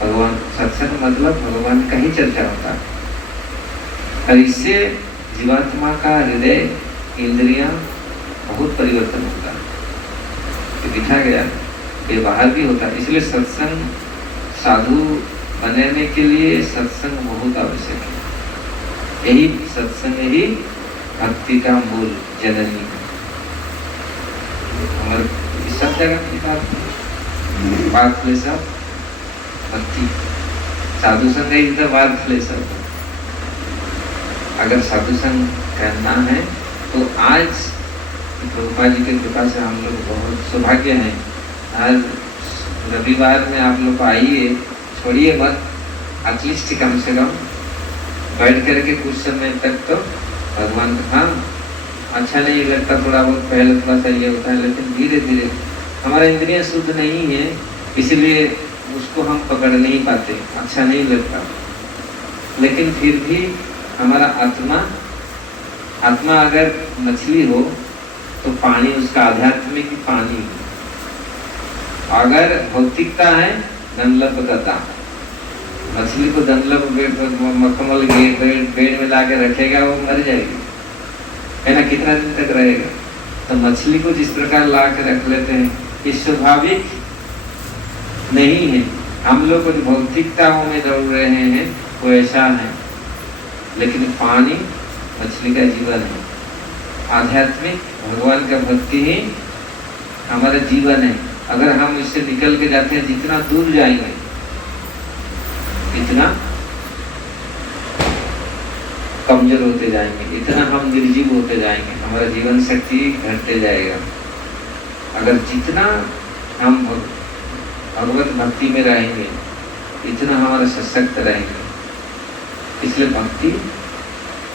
भगवान, सत्संग मतलब भगवान का ही चर्चा होता है। और इससे जीवात्मा का हृदय, इंद्रियां बहुत परिवर्तन होता है, तो दिखा गया, व्यवहार भी होता है। इसलिए सत्संग, साधु बनने के लिए सत्संग बहुत आवश्यक है। यही सत्संग ही भक्ति का मूल जननी है। और सब जगह की बात प्लेस ऑफ भक्ति, साधु संग is the work place of. अगर साधु संग करना है तो आज प्रभुपाद जी की कृपा से हम लोग बहुत सौभाग्य हैं। आज रविवार में आप लोग आइए, छोड़िए मत, एटलीस्ट कम से कम बैठ करके कुछ समय तक तो भगवान का, हाँ अच्छा नहीं लगता थोड़ा बहुत, पहले थोड़ा सा ये होता है, लेकिन धीरे धीरे, हमारा इंद्रिय शुद्ध नहीं है, इसलिए उसको हम पकड़ नहीं पाते, अच्छा नहीं लगता। लेकिन फिर भी हमारा आत्मा अगर मछली हो तो पानी उसका आध्यात्मिक पानी, अगर भौतिकता है दंडलप गदा, मछली को दंडलप मखमल बेड में लाके रखेगा, वो मर जाएगी, है ना, कितना दिन तक रहेगा। तो मछली को जिस प्रकार ला के रख लेते हैं, ये स्वाभाविक नहीं है। हम लोग कुछ भौतिकताओं में दौड़ रहे हैं, वो ऐसा है, लेकिन पानी मछली का जीवन है। आध्यात्मिक भगवान का भक्ति ही हमारा जीवन है। अगर हम इससे निकल के जाते हैं, जितना दूर जाएंगे इतना कमजोर होते जाएंगे, इतना हम निर्जीव होते जाएंगे, हमारा जीवन शक्ति घटते जाएगा। अगर जितना हम भगवत भक्ति में रहेंगे, इतना हमारा सशक्त रहेंगे। इसलिए भक्ति,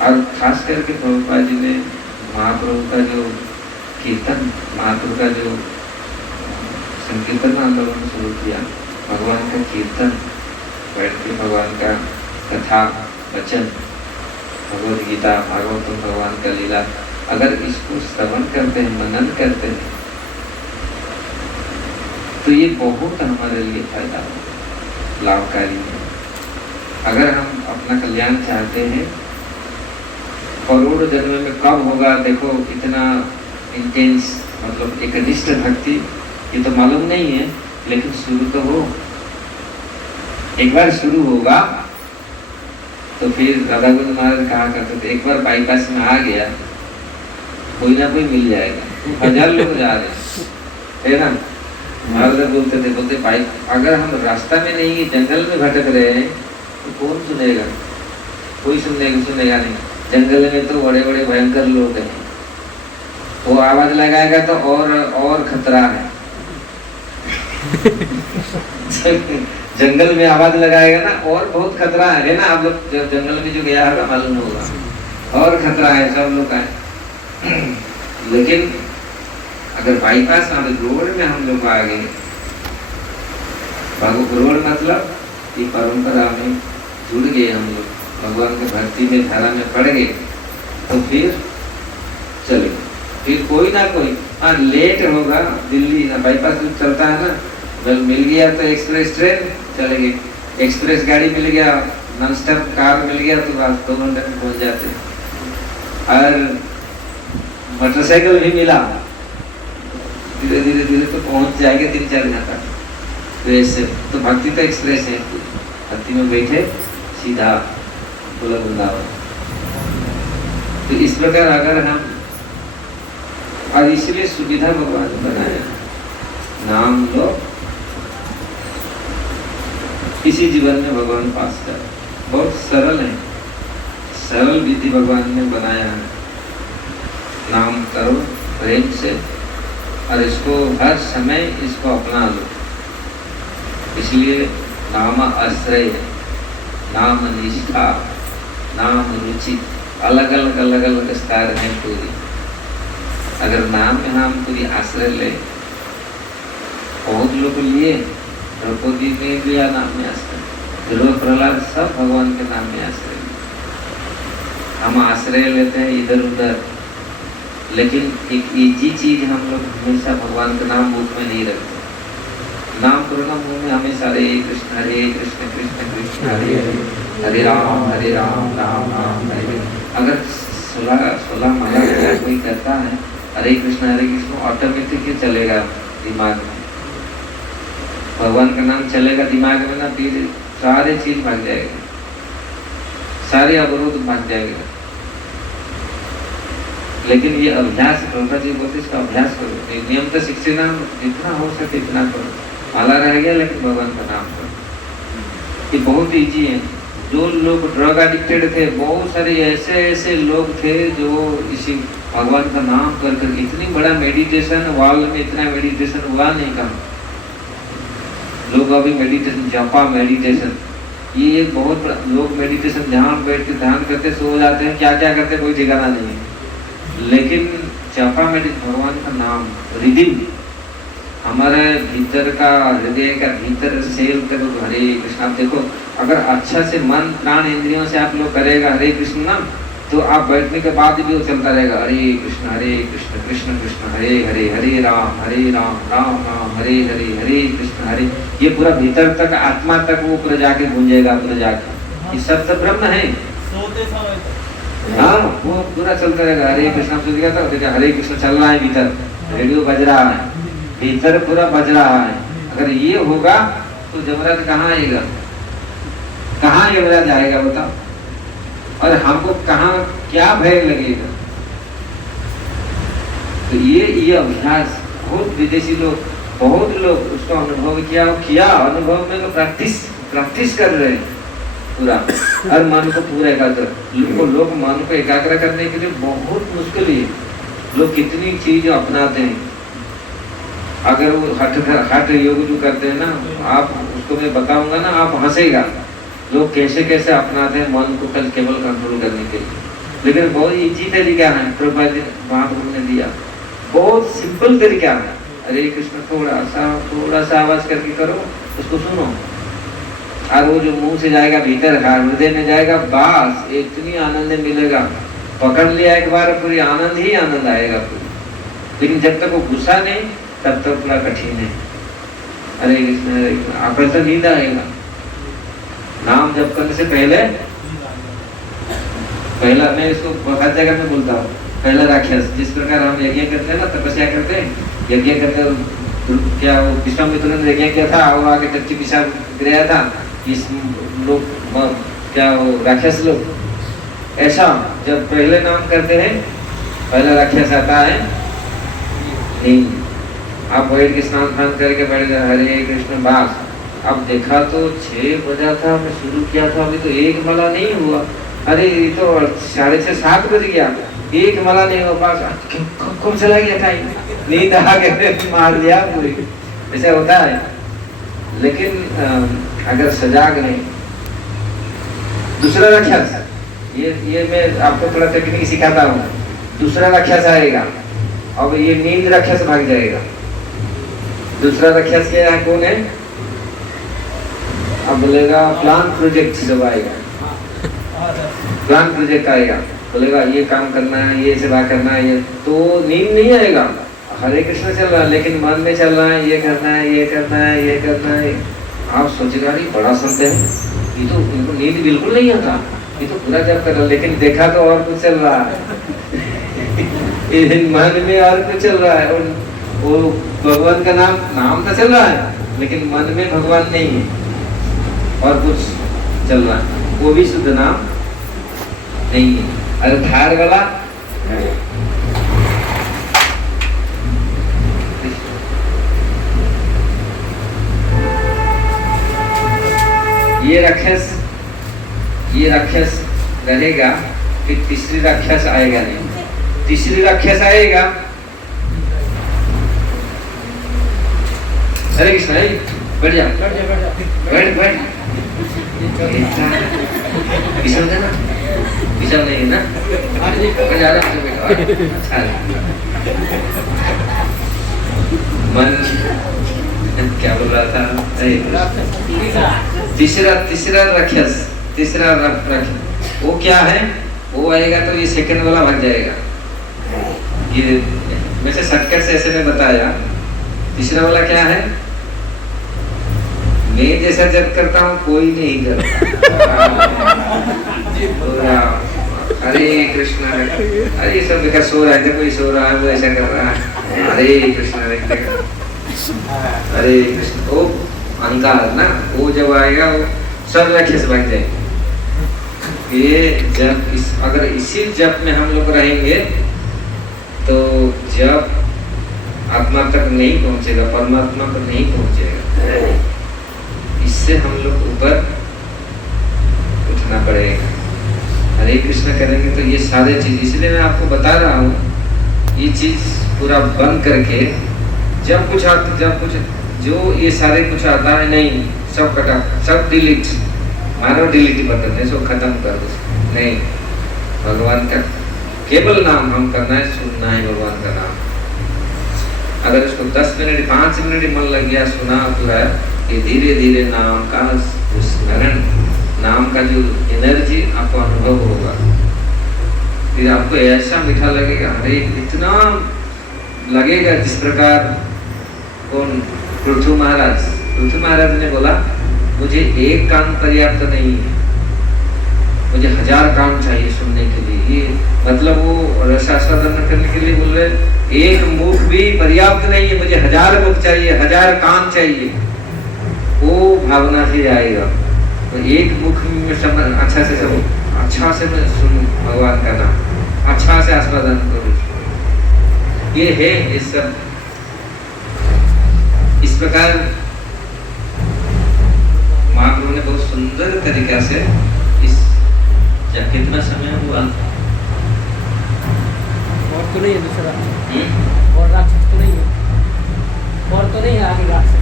और खास करके प्रभुपाद जी ने महाप्रभु का जो कीर्तन, महाप्रभु का जो संकीर्तन आंदोलन शुरू किया, भगवान का कीर्तन, बैठ के भगवान का कथा वचन, भगवद गीता, भागवतम, भगवान का लीला, अगर इसको श्रवण करते हैं, मनन करते हैं, तो ये बहुत हमारे लिए फायदा लाभकारी है। अगर हम अपना कल्याण चाहते हैं, करोड़ जन्म में कब होगा देखो, इतना इंटेंस मतलब एक निष्ठ भक्ति ये तो मालूम नहीं है, लेकिन शुरू तो हो। एक बार शुरू होगा तो फिर राधा गोविंद महाराज कहा करते थे, एक बार बाईपास में आ गया कोई ना कोई मिल जाएगा। 1000 लोग जा रहे हैं, है ना। महाराज बोलते थे भाई अगर हम रास्ता में नहीं जंगल में भटक रहे हैं तो कौन सुनेगा, कोई सुनेगा नहीं। जंगल में तो बड़े बड़े भयंकर लोग हैं, वो आवाज लगाएगा तो और खतरा है। जंगल में आवाज लगाएगा ना और बहुत खतरा है ना। आप लोग जब जंगल में जो गया होगा मालूम होगा, और खतरा है, सब लोग आए। लेकिन अगर बाईपास रोड में हम लोग आ गए, रोड मतलब ये परंपरा में जुड़ गए हम लोग, भगवान के भक्ति में धारा में पड़ गए, तो फिर चले। फिर कोई ना कोई लेट होगा, दिल्ली बाईपास चलता है ना, जब मिल गया तो एक्सप्रेस ट्रेन चलेगी, एक्सप्रेस गाड़ी मिल गया, नॉन स्टॉप कार मिल गया तो बस 2 घंटे में पहुंच जाते हैं। और मोटरसाइकिल भी मिला, धीरे धीरे तो पहुंच जाएंगे 3-4 घंटा। तो ऐसे तो भक्ति तो एक्सप्रेस है, भक्ति में बैठे सीधा बोला वृंदावन। तो इस प्रकार अगर हम, और इसलिए सुविधा भगवान ने बनाया, नाम लो किसी जीवन में भगवान पास कर, बहुत सरल है, सरल विधि भगवान ने बनाया है। नाम करो प्रेम से और इसको हर समय इसको अपना लो। इसलिए नाम आश्रय है, नाम निष्ठा, नाम रुचि, अलग अलग स्तर है पूरी। अगर नाम में हम पूरी आश्रय ले, बहुत लोग लिए, द्रौपदी ने लिया नाम में आश्रय, ध्रुव प्रहलाद सब भगवान के नाम में आश्रय। हम आश्रय लेते हैं इधर उधर, लेकिन एक इजी चीज हम लोग हमेशा भगवान का नाम मुख में नहीं रखते। नाम करो ना मुंह में हमेशा हरे कृष्ण कृष्ण कृष्ण हरे हरे, हरे राम राम राम हरे। अगर 16 माला कोई करता है हरे कृष्ण ऑटोमेटिक ही चलेगा दिमाग में, भगवान का नाम चलेगा दिमाग में ना, फिर सारे चीज भाग जाएगा, सारे अवरोध भाग जाएगा। लेकिन ये अभ्यास, प्रभुपाद जी बोलते इसका अभ्यास करो। नियम तो 60 नाम जितना हो सके इतना करो, माला रह गया लेकिन भगवान का नाम करो। ये बहुत इजी है। जो लोग ड्रग एडिक्टेड थे, बहुत सारे ऐसे लोग थे जो इसी भगवान का नाम कर कर, इतनी बड़ा मेडिटेशन वर्ल्ड में इतना मेडिटेशन हुआ नहीं कहा। लोग अभी मेडिटेशन, जपा मेडिटेशन, ये एक बहुत बड़ा, लोग मेडिटेशन ध्यान बैठ के ध्यान करते सो जाते हैं, क्या क्या करते कोई ठिकाना नहीं है। लेकिन जपा मेडिटेशन, भगवान का नाम, रिदिम हमारे भीतर का, हृदय का भीतर सेल तक हरे कृष्ण। आप देखो अगर अच्छा से मन प्राण इंद्रियों से आप लोग करेगा हरे कृष्ण नाम, तो आप बैठने के बाद भी वो चलता रहेगा, हरे कृष्ण कृष्ण कृष्ण हरे हरे, हरे राम राम राम हरे हरे, हरे कृष्ण हरे। ये पूरा भीतर तक, आत्मा तक वो पूरा जाके गूंजेगा, पूरा जाके। ये सब ब्रह्म है। हाँ, वो पूरा चलता रहेगा, हरे कृष्ण सोच गया था, देखा हरे कृष्ण चल रहा है, भीतर रेडियो बज रहा है, भीतर पूरा बज रहा है। अगर ये होगा तो जमराज कहाँ आएगा, कहाँ यमराज आएगा बताओ, और हमको कहाँ क्या भय लगेगा। तो ये अभ्यास बहुत विदेशी लोग, बहुत लोग उसको अनुभव किया अनुभव में तो प्रैक्टिस कर रहे हैं पूरा, और मन को पूरा एकाग्र। लोग मन को एकाग्र करने के लिए बहुत मुश्किल है। लोग कितनी चीज अपनाते हैं। अगर वो हठ योग जो करते हैं ना, आप उसको मैं बताऊंगा ना, आप हंसेगा लोग कैसे कैसे अपनाते हैं मन को कल केवल कंट्रोल करने के लिए। लेकिन बहुत इजी तरीका है, प्रभुपाद जी महाप्रभु ने दिया, बहुत सिंपल तरीका है। हरे कृष्ण थोड़ा सा आवाज करके करो, उसको सुनो, और वो जो मुंह से जाएगा भीतर हृदय में जाएगा, बस इतनी आनंद मिलेगा। पकड़ लिया एक बार पूरी आनंद ही आनंद आएगा पूरी। लेकिन जब तक वो गुस्सा नहीं तब तक पूरा कठिन है। हरे कृष्ण हरे कृष्ण, आपको तो नींद आएगा। नाम जप करने से पहले पहला, मैं इसको हर जगह में बोलता हूँ, पहला राक्षस। जिस प्रकार हम यज्ञ करते हैं ना, तपस्या करते हैं, यज्ञ करते क्या वो विश्वामित्र ने यज्ञ किया था, वो आगे टट्टी पिशाब गिराया था, इस लोग क्या वो राक्षस लोग। ऐसा जब पहले नाम करते हैं पहला राक्षस आता है नींद। आप बैठ के स्नान फान करके बैठ गए, हरे कृष्ण बास। अब देखा तो 6 बजा था, मैं शुरू किया था, अभी तो एक मला नहीं हुआ। अरे ये तो 6:30 7 बज गया, एक मला नहीं हुआ। पास कब चला गया टाइम, नींद आ गए, मार लिया पूरी। ऐसा होता है। लेकिन अगर सजाग नहीं, दूसरा राक्षस, ये मैं आपको थोड़ा टेक्निक सिखाता हूँ। दूसरा राक्षस आएगा, अब ये नींद राक्षस भाग जाएगा। दूसरा राक्षस क्या है, कौन है? अब बोलेगा प्लान प्रोजेक्ट जब आएगा, प्लान प्रोजेक्ट आएगा, बोलेगा ये काम करना है, ये सेवा करना है, ये तो नींद नहीं आएगा। हरे कृष्ण चल रहा है लेकिन मन में चल रहा है, ये करना है, ये करना है, ये करना है। आप सोचेगा बड़ा संत है, ये तो इनको नींद बिल्कुल नहीं आता, ये तो पूरा जब कर रहा, लेकिन देखा तो और कुछ चल रहा है। मन में और कुछ चल रहा है, और वो भगवान का नाम तो चल रहा है लेकिन मन में भगवान नहीं है, और कुछ चल रहा है, वो भी शुद्ध नाम नहीं है। अरे धार वाला ये राक्षस रहेगा, फिर तीसरी राक्षस आएगा नहीं। तीसरी राक्षस आएगा, हरे कृष्ण, बैठ जा, बैठ विषम देना, विषम नहीं है ना, मन क्या बोल रहा था? तीसरा राक्षस, वो क्या है? वो आएगा तो ये सेकंड वाला भाग जाएगा। ये वैसे शॉर्टकट से ऐसे में बताया। तीसरा वाला क्या है? मैं जैसा जब करता हूँ कोई नहीं करता। हरे कृष्ण, अरे ये सब देखा सो रहा है, कोई सो रहा है, वो ऐसा कर रहा है। हरे कृष्ण हरे कृष्ण, वो अहंकार ना, वो जब आएगा वो सब राक्षस भाग जाएंगे। ये जब अगर इसी जप में हम लोग रहेंगे तो जप आत्मा तक नहीं पहुंचेगा, परमात्मा तक नहीं पहुंचेगा। इससे हम लोग ऊपर उठना पड़ेगा। हरे कृष्ण करेंगे तो ये सारे चीज, इसलिए मैं आपको बता रहा हूँ, ये चीज पूरा बंद करके जब कुछ जो ये सारे कुछ आता है नहीं, सब कटा, सब डिलीट, मानो डिलीट बटन है, सब खत्म कर दो। नहीं, भगवान का केवल नाम हम करना है, सुनना है भगवान का नाम। अगर इसको 10 मिनट 5 मिनट मन लग गया सुना तो है, ये धीरे धीरे नाम का स्मरण, नाम का जो एनर्जी आपको अनुभव होगा, फिर आपको ऐसा मीठा लगेगा। अरे इतना लगेगा जिस प्रकार कौन पृथु महाराज ने बोला, मुझे एक कान पर्याप्त नहीं है, मुझे 1000 कान चाहिए सुनने के लिए। ये मतलब वो रसास्वादन करने के लिए बोल रहे, एक मुख भी पर्याप्त नहीं है, मुझे 1000 मुख चाहिए, 1000 कान चाहिए। वो भावना से आएगा तो एक मुख में अच्छा से मैं सुनूं भगवान का नाम, अच्छा से आस्वादन करूं। ये है ये सब। इस प्रकार महाप्रभु ने बहुत सुंदर तरीका से इस जब कितना समय हुआ और तो नहीं है दूसरा, और राक्षस तो नहीं है, और तो नहीं है आगे राक्षस,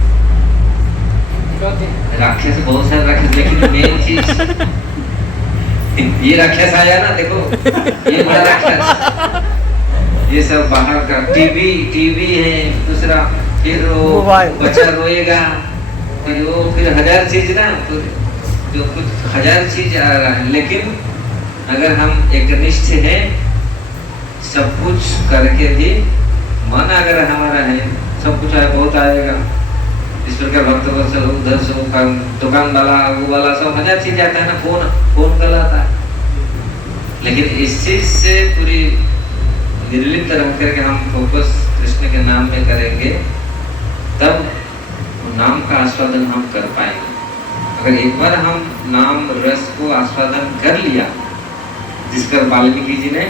राक्षस बहुत सारे राक्षस, लेकिन मेन चीज ये राक्षस आया ना, देखो ये बड़ा राक्षस, ये सब बाहर का टीवी है, दूसरा फिर वो बच्चा रोएगा, फिर वो फिर 1000 चीज ना, जो कुछ 1000 चीज आ रहा है। लेकिन अगर हम एकनिष्ठ हैं सब कुछ करके भी मन अगर हमारा है, सब कुछ आए बहुत आएगा। ईश्वर का भक्त वर्ष उधर से दुकान वाला वो वाला सब हजार चीज आता है ना, फोन कहलाता है। लेकिन इस चीज से पूरी निर्लिप्त रह करके हम फोकस कृष्ण के नाम में करेंगे, तब नाम का आस्वादन हम कर पाएंगे। अगर एक बार हम नाम रस को आस्वादन कर लिया, जिस पर वाल्मीकि जी ने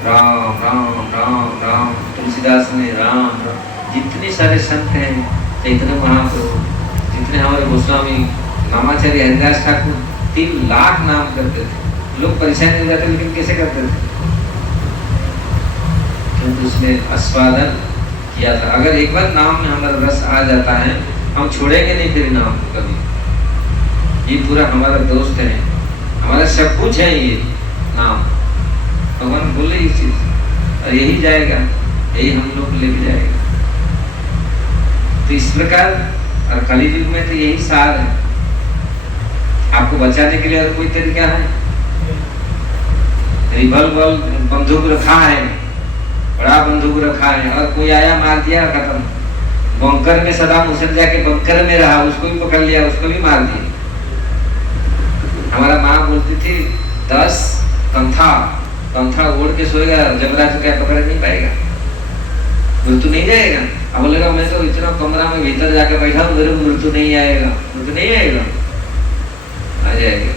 राम राम राम राम, तुलसीदास ने राम राम, जितने सारे संत हैं, चैतन्य महाप्रभु, जितने हमारे गोस्वामी नामाचार्य हरिदास ठाकुर 3 लाख नाम करते थे। लोग परेशान हो जाते, लेकिन कैसे करते थे? क्योंकि उसने आस्वादन किया था। अगर एक बार नाम में हमारा रस आ जाता है, हम छोड़ेंगे नहीं फिर नाम को कभी। ये पूरा हमारा दोस्त है, हमारा सब कुछ है ये नाम। भगवान बोले ये चीज, और यही जाएगा, यही हम लोग लेके जाएगा। तो इस प्रकार, और कलि युग में तो यही सार है। आपको बचाने के लिए और कोई तरीका है? रिवॉल्वर बंदूक रखा है, बड़ा बंदूक रखा है, और कोई आया मार दिया, खत्म। बंकर में सदाम हुसैन जाके बंकर में रहा, उसको भी पकड़ लिया, उसको भी मार दिया। हमारा माँ बोलती थी 10 तंथा ओढ़ के सोएगा, जमराज क्या पकड़ नहीं पाएगा, मृत्यु नहीं जाएगा। अब बोलेगा मैं तो इतना कमरा में भीतर जाके बैठा हूँ, मेरे को मृत्यु नहीं आएगा, मृत्यु नहीं आएगा, आ जाएगा।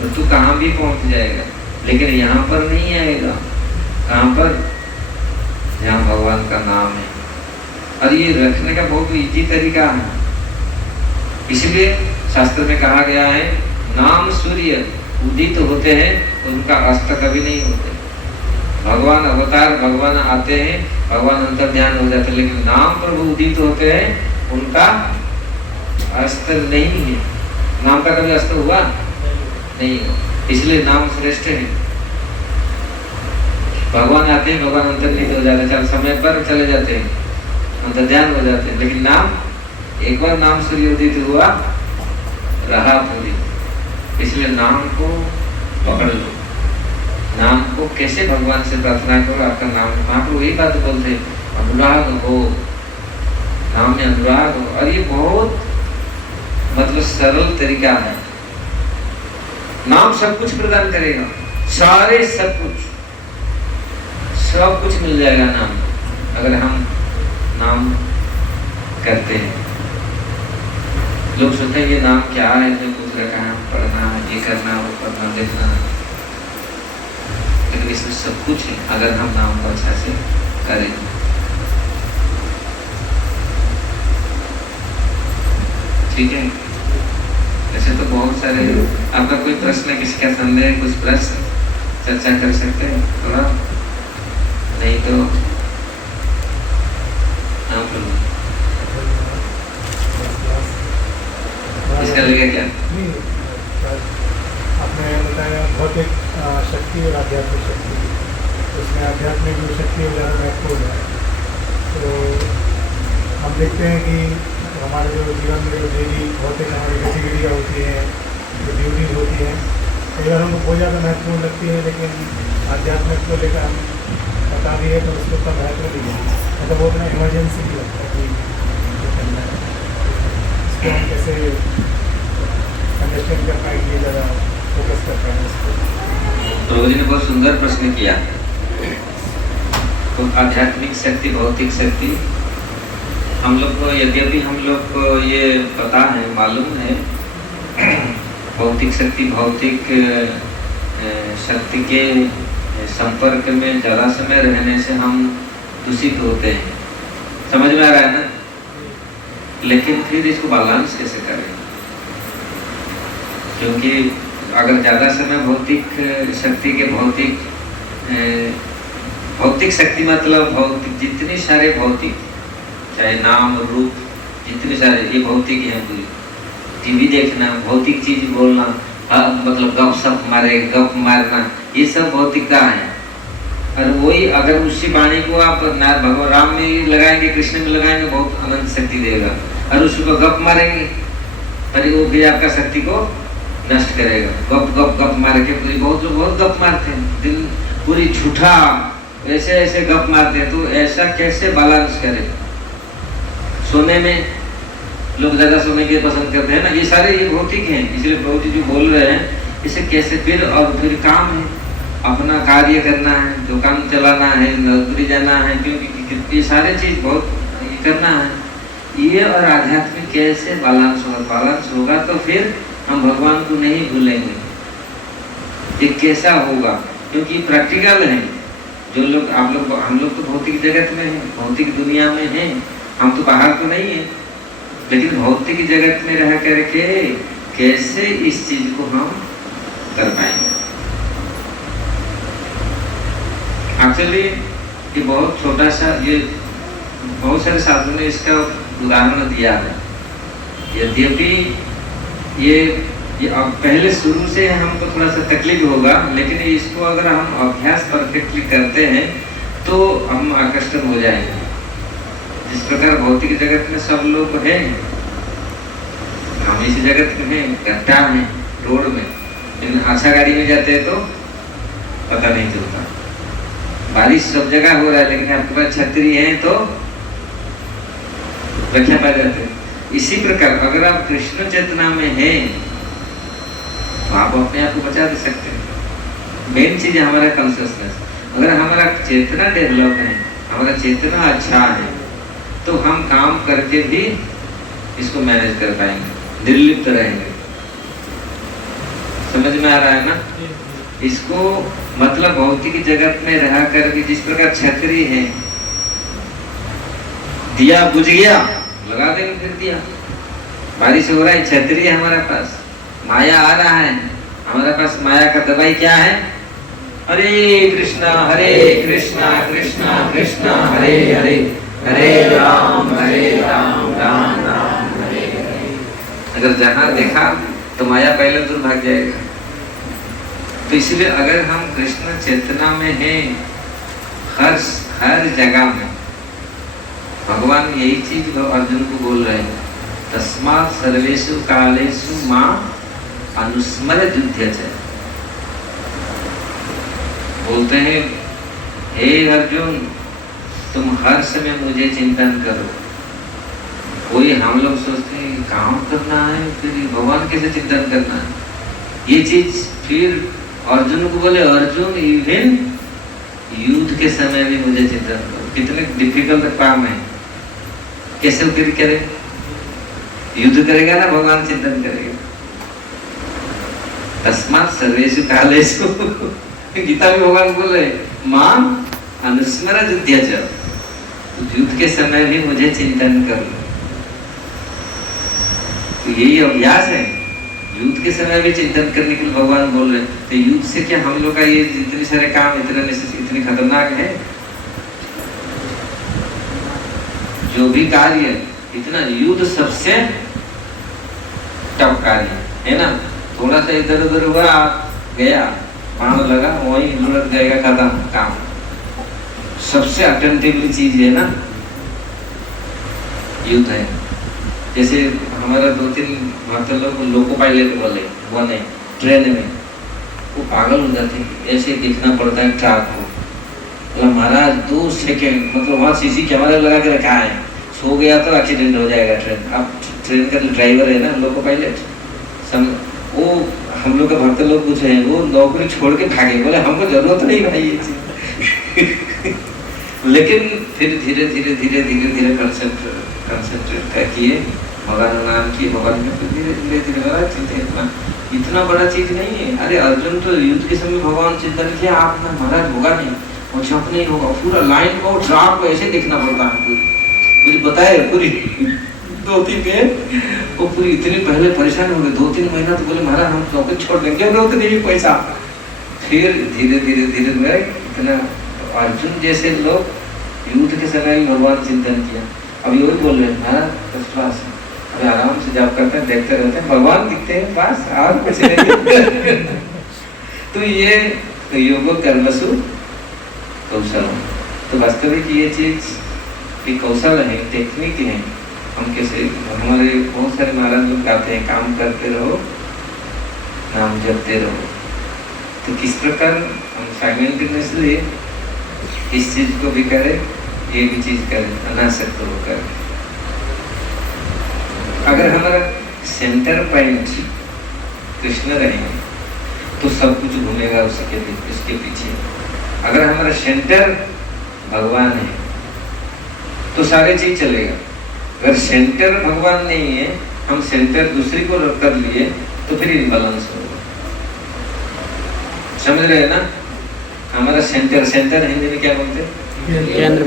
मृत्यु कहाँ भी पहुंच जाएगा, लेकिन यहाँ पर नहीं आएगा। कहाँ पर? जहाँ भगवान का नाम है। और ये रखने का बहुत इजी तरीका है। इसलिए शास्त्र में कहा गया है, नाम सूर्य उदित होते हैं, उनका अस्त कभी नहीं होते। भगवान अवतार, भगवान आते हैं, भगवान अंतर ध्यान हो जाते हैं, लेकिन नाम प्रभु उदित होते हैं, उनका अस्त नहीं है। नाम का कभी अस्त हुआ नहीं हो, इसलिए नाम श्रेष्ठ है। भगवान आते हैं, भगवान अंतर्निहित हो जाते हैं, चल समय पर चले जाते हैं, अंतर ध्यान हो जाते हैं। लेकिन नाम, एक बार नाम सूर्योदित हुआ, रहा पूरी। इसलिए नाम को पकड़ लो। नाम को कैसे भगवान से प्रार्थना करो, आपका नाम, महाप्रभु यही बात बोलते हैं, अनुराग हो, नाम में अनुराग हो। और ये बहुत मतलब सरल तरीका है। नाम सब कुछ प्रदान करेगा, सारे सब कुछ मिल जाएगा नाम, अगर हम नाम करते हैं। लोग सोचते हैं ये नाम क्या है, इसमें पूछ रखा है, पढ़ना, ये करना, वो करना, देखना, लेकिन इसमें सब कुछ है अगर हम नाम को अच्छा से करें। ठीक है, ऐसे तो बहुत सारे। आपका कोई प्रश्न है, किसी का संदेह, कुछ प्रश्न चर्चा कर सकते हैं थोड़ा, नहीं तो आप लोग इसका लगेगा क्या? आपने बताया भौतिक शक्ति और आध्यात्मिक शक्ति, उसमें आध्यात्मिक जो शक्ति है ज़्यादा महत्वपूर्ण है। तो हम देखते हैं कि हमारे जो जीवन में जो डेली भौतिक हमारी गतिविधियाँ होती हैं, जो ड्यूटीज होती हैं, कई बार हमको बहुत ज़्यादा महत्वपूर्ण लगती है, लेकिन आध्यात्मिक को लेकर हम पता भी है तो उसको उतना महत्व नहीं है, मतलब वो अपना इमरजेंसी भी लगता है कि करना है। इसको हम कैसे अंडरस्टैंड कर पाएंगे, ज़्यादा फोकस कर पाएंगे इसको। प्रभु जी ने बहुत सुंदर प्रश्न किया। तो आध्यात्मिक शक्ति, भौतिक शक्ति, हम लोग को यद्यपि हम लोग को ये पता है, मालूम है, भौतिक शक्ति, भौतिक शक्ति के संपर्क में ज़्यादा समय रहने से हम दूषित होते हैं, समझ में आ रहा है ना? लेकिन फिर इसको बैलेंस कैसे करें? क्योंकि अगर ज़्यादा समय भौतिक शक्ति के भौतिक शक्ति मतलब भौतिक, जितने सारे भौतिक, चाहे नाम रूप, जितने सारे, ये भौतिक है पूरी। टीवी देखना, भौतिक चीज बोलना, मतलब गप मारना, ये सब भौतिकता है। और वही अगर उसी वाणी को आप भगवान राम में लगाएंगे, कृष्ण में लगाएंगे, बहुत अनंत शक्ति देगा। और उसी को गप मारेंगे, अरे वो भी आपका शक्ति को नष्ट करेगा। गप गप गप मार के पूरी, बहुत लोग बहुत गप मारते हैं, दिल पूरी झूठा ऐसे ऐसे गप मारते हैं, तो ऐसा कैसे बैलेंस करे? सोने में लोग ज्यादा सोने के पसंद करते हैं ना, ये सारे ये भौतिक हैं, इसलिए प्रभु जी जो बोल रहे हैं इसे कैसे फिर काम है, अपना कार्य करना है, दुकान चलाना है, नौकरी जाना है, क्योंकि ये सारे चीज बहुत ये करना है, ये और आध्यात्मिक कैसे बैलेंस होगा? बैलेंस होगा तो फिर हम भगवान को नहीं भूलेंगे। ये कैसा होगा? क्योंकि प्रैक्टिकल है, जो लोग हम लोग तो भौतिक जगत में हैं, भौतिक दुनिया में हैं, हम तो बाहर तो नहीं है, लेकिन भौतिक जगत में रह करके कैसे इस चीज को हम कर पाएंगे? एक्चुअली ये बहुत छोटा सा, ये बहुत सारे साधुओं ने इसका उदाहरण दिया है। यद्यपि ये अब पहले शुरू से हमको थोड़ा सा तकलीफ होगा, लेकिन इसको अगर हम अभ्यास परफेक्टली करते हैं तो हम आकर्षण हो जाएंगे। जिस प्रकार भौतिक जगत में सब लोग हैं, हम इस जगत में हैं, गड्ढा में, रोड में, लेकिन अच्छा गाड़ी में जाते हैं तो पता नहीं चलता। बारिश सब जगह हो रहा है, लेकिन आपके पास छतरी है तो रक्षा पा जाते हैं। इसी प्रकार अगर आप कृष्ण चेतना में हैं तो आप अपने आप को बचा दे सकते हैं। मेन चीज है हमारा कॉन्शियसनेस। अगर हमारा चेतना डेवलप है, हमारा चेतना अच्छा है, तो हम काम करके भी इसको मैनेज कर पाएंगे, निर्लिप्त रहेंगे। समझ में आ रहा है ना? इसको मतलब भौतिक जगत में रह करके जिस प्रकार छतरी है, दिया बुझ गया लगा देंगे फिर दिया, बारिश हो रहा है, छतरी है हमारे पास, माया आ रहा है, हमारे पास माया का दवाई क्या है? हरे कृष्णा कृष्णा कृष्णा हरे हरे, हरे राम राम राम हरे हरे। अगर जहां देखा तो माया पहले दूर भाग जाएगा। तो इसलिए अगर हम कृष्ण चेतना में हैं, हर जगह में, भगवान यही चीज अर्जुन को बोल रहे हैं, तस्मात् सर्वेषु कालेषु मां अनुस्मर युध्यते। बोलते हैं हे अर्जुन, तुम हर समय मुझे चिंतन करो। कोई हम लोग सोचते हैं काम करना है, फिर भगवान कैसे चिंतन करना है? ये चीज फिर अर्जुन को बोले, अर्जुन इवन युद्ध के समय भी मुझे चिंतन करो। कितने डिफिकल्ट काम है, कैसे फिर करे? युद्ध करेगा ना, भगवान चिंतन करेगा। तस्मात् सर्वेषु कालेषु गीता में भगवान बोल रहे मां अनुस्मर युध्यते, युद्ध के समय भी मुझे चिंतन कर लो। तो यही अभ्यास है, युद्ध के समय भी चिंतन करने के लिए भगवान बोल रहे हैं। तो युद्ध से क्या हम लोग का ये इतने सारे काम इतने खतरनाक है? जो भी कार्य इतना, युद्ध सबसे टफ कार्य है ना। थोड़ा सा इधर उधर हुआ, गया बाण लगा, वही लुढ़क जाएगा, खत्म काम। सबसे अटेंटिवली चीज है ना युद्ध है। जैसे हमारा 2-3 भक्त लोग लोको पायलट बने ट्रेन में, वो पागल हो जाते हैं, ऐसे देखना पड़ता है ट्रैक को। मतलब महाराज 2 सेकेंड, मतलब वहाँ सीसी कैमरा लगा के रखा है, सो गया तो एक्सीडेंट हो जाएगा ट्रेन। अब ट्रेन का ड्राइवर है ना लोको पायलट, वो हम लोग के भक्त लोग कुछ है, वो नौकरी छोड़ के भागे, बोले हमको जरूरत नहीं भाई ये चीज। लेकिन फिर धीरे धीरे कंसंट्रेट किए, भगवान नाम किए, भगवान में धीरे इतना बड़ा चीज नहीं है। अरे अर्जुन तो युद्ध के समय भगवान चिंतन किया, आप ना महाराज होगा नहीं, वो जब नहीं होगा, पूरा लाइन को ट्रैक को ऐसे देखना पड़ता है। मुझे बताए पूरी 2-3 दिन वो पूरी इतनी पहले परेशान हो गए, 2-3 महीना तो बोले महाराज हम नौकरी छोड़ देंगे, जरूरत नहीं पैसा। फिर धीरे में इतना, अर्जुन जैसे लोग युद्ध के समय भी भगवान चिंतन किया। अब ये बोल रहे महाराज विश्वास है, अभी आराम से जॉब करते हैं, देखते रहते हैं, भगवान दिखते हैं बस, और कुछ नहीं। तो ये योग कर्मसु कौशल। तो वास्तविक ये चीज की कौशल है, टेक्निक है। हम कैसे, हमारे बहुत सारे महाराज लोग कहते हैं काम करते रहो, नाम जपते रहो। तो किस प्रकार हम साइमल्टेनियसली इस चीज को भी करे, ये भी चीज करे, अनासक्त वो करे। अगर हमारा सेंटर पॉइंट कृष्ण रहेंगे तो सब कुछ घूमेगा उसके पीछे। अगर हमारा सेंटर भगवान है तो सारे चीज चलेगा। अगर सेंटर भगवान नहीं है, हम सेंटर दूसरी को रख कर लिए तो फिर इनबैलेंस होगा। समझ रहे हैं ना? हमारा सेंटर हिंदी में क्या बोलते हैं?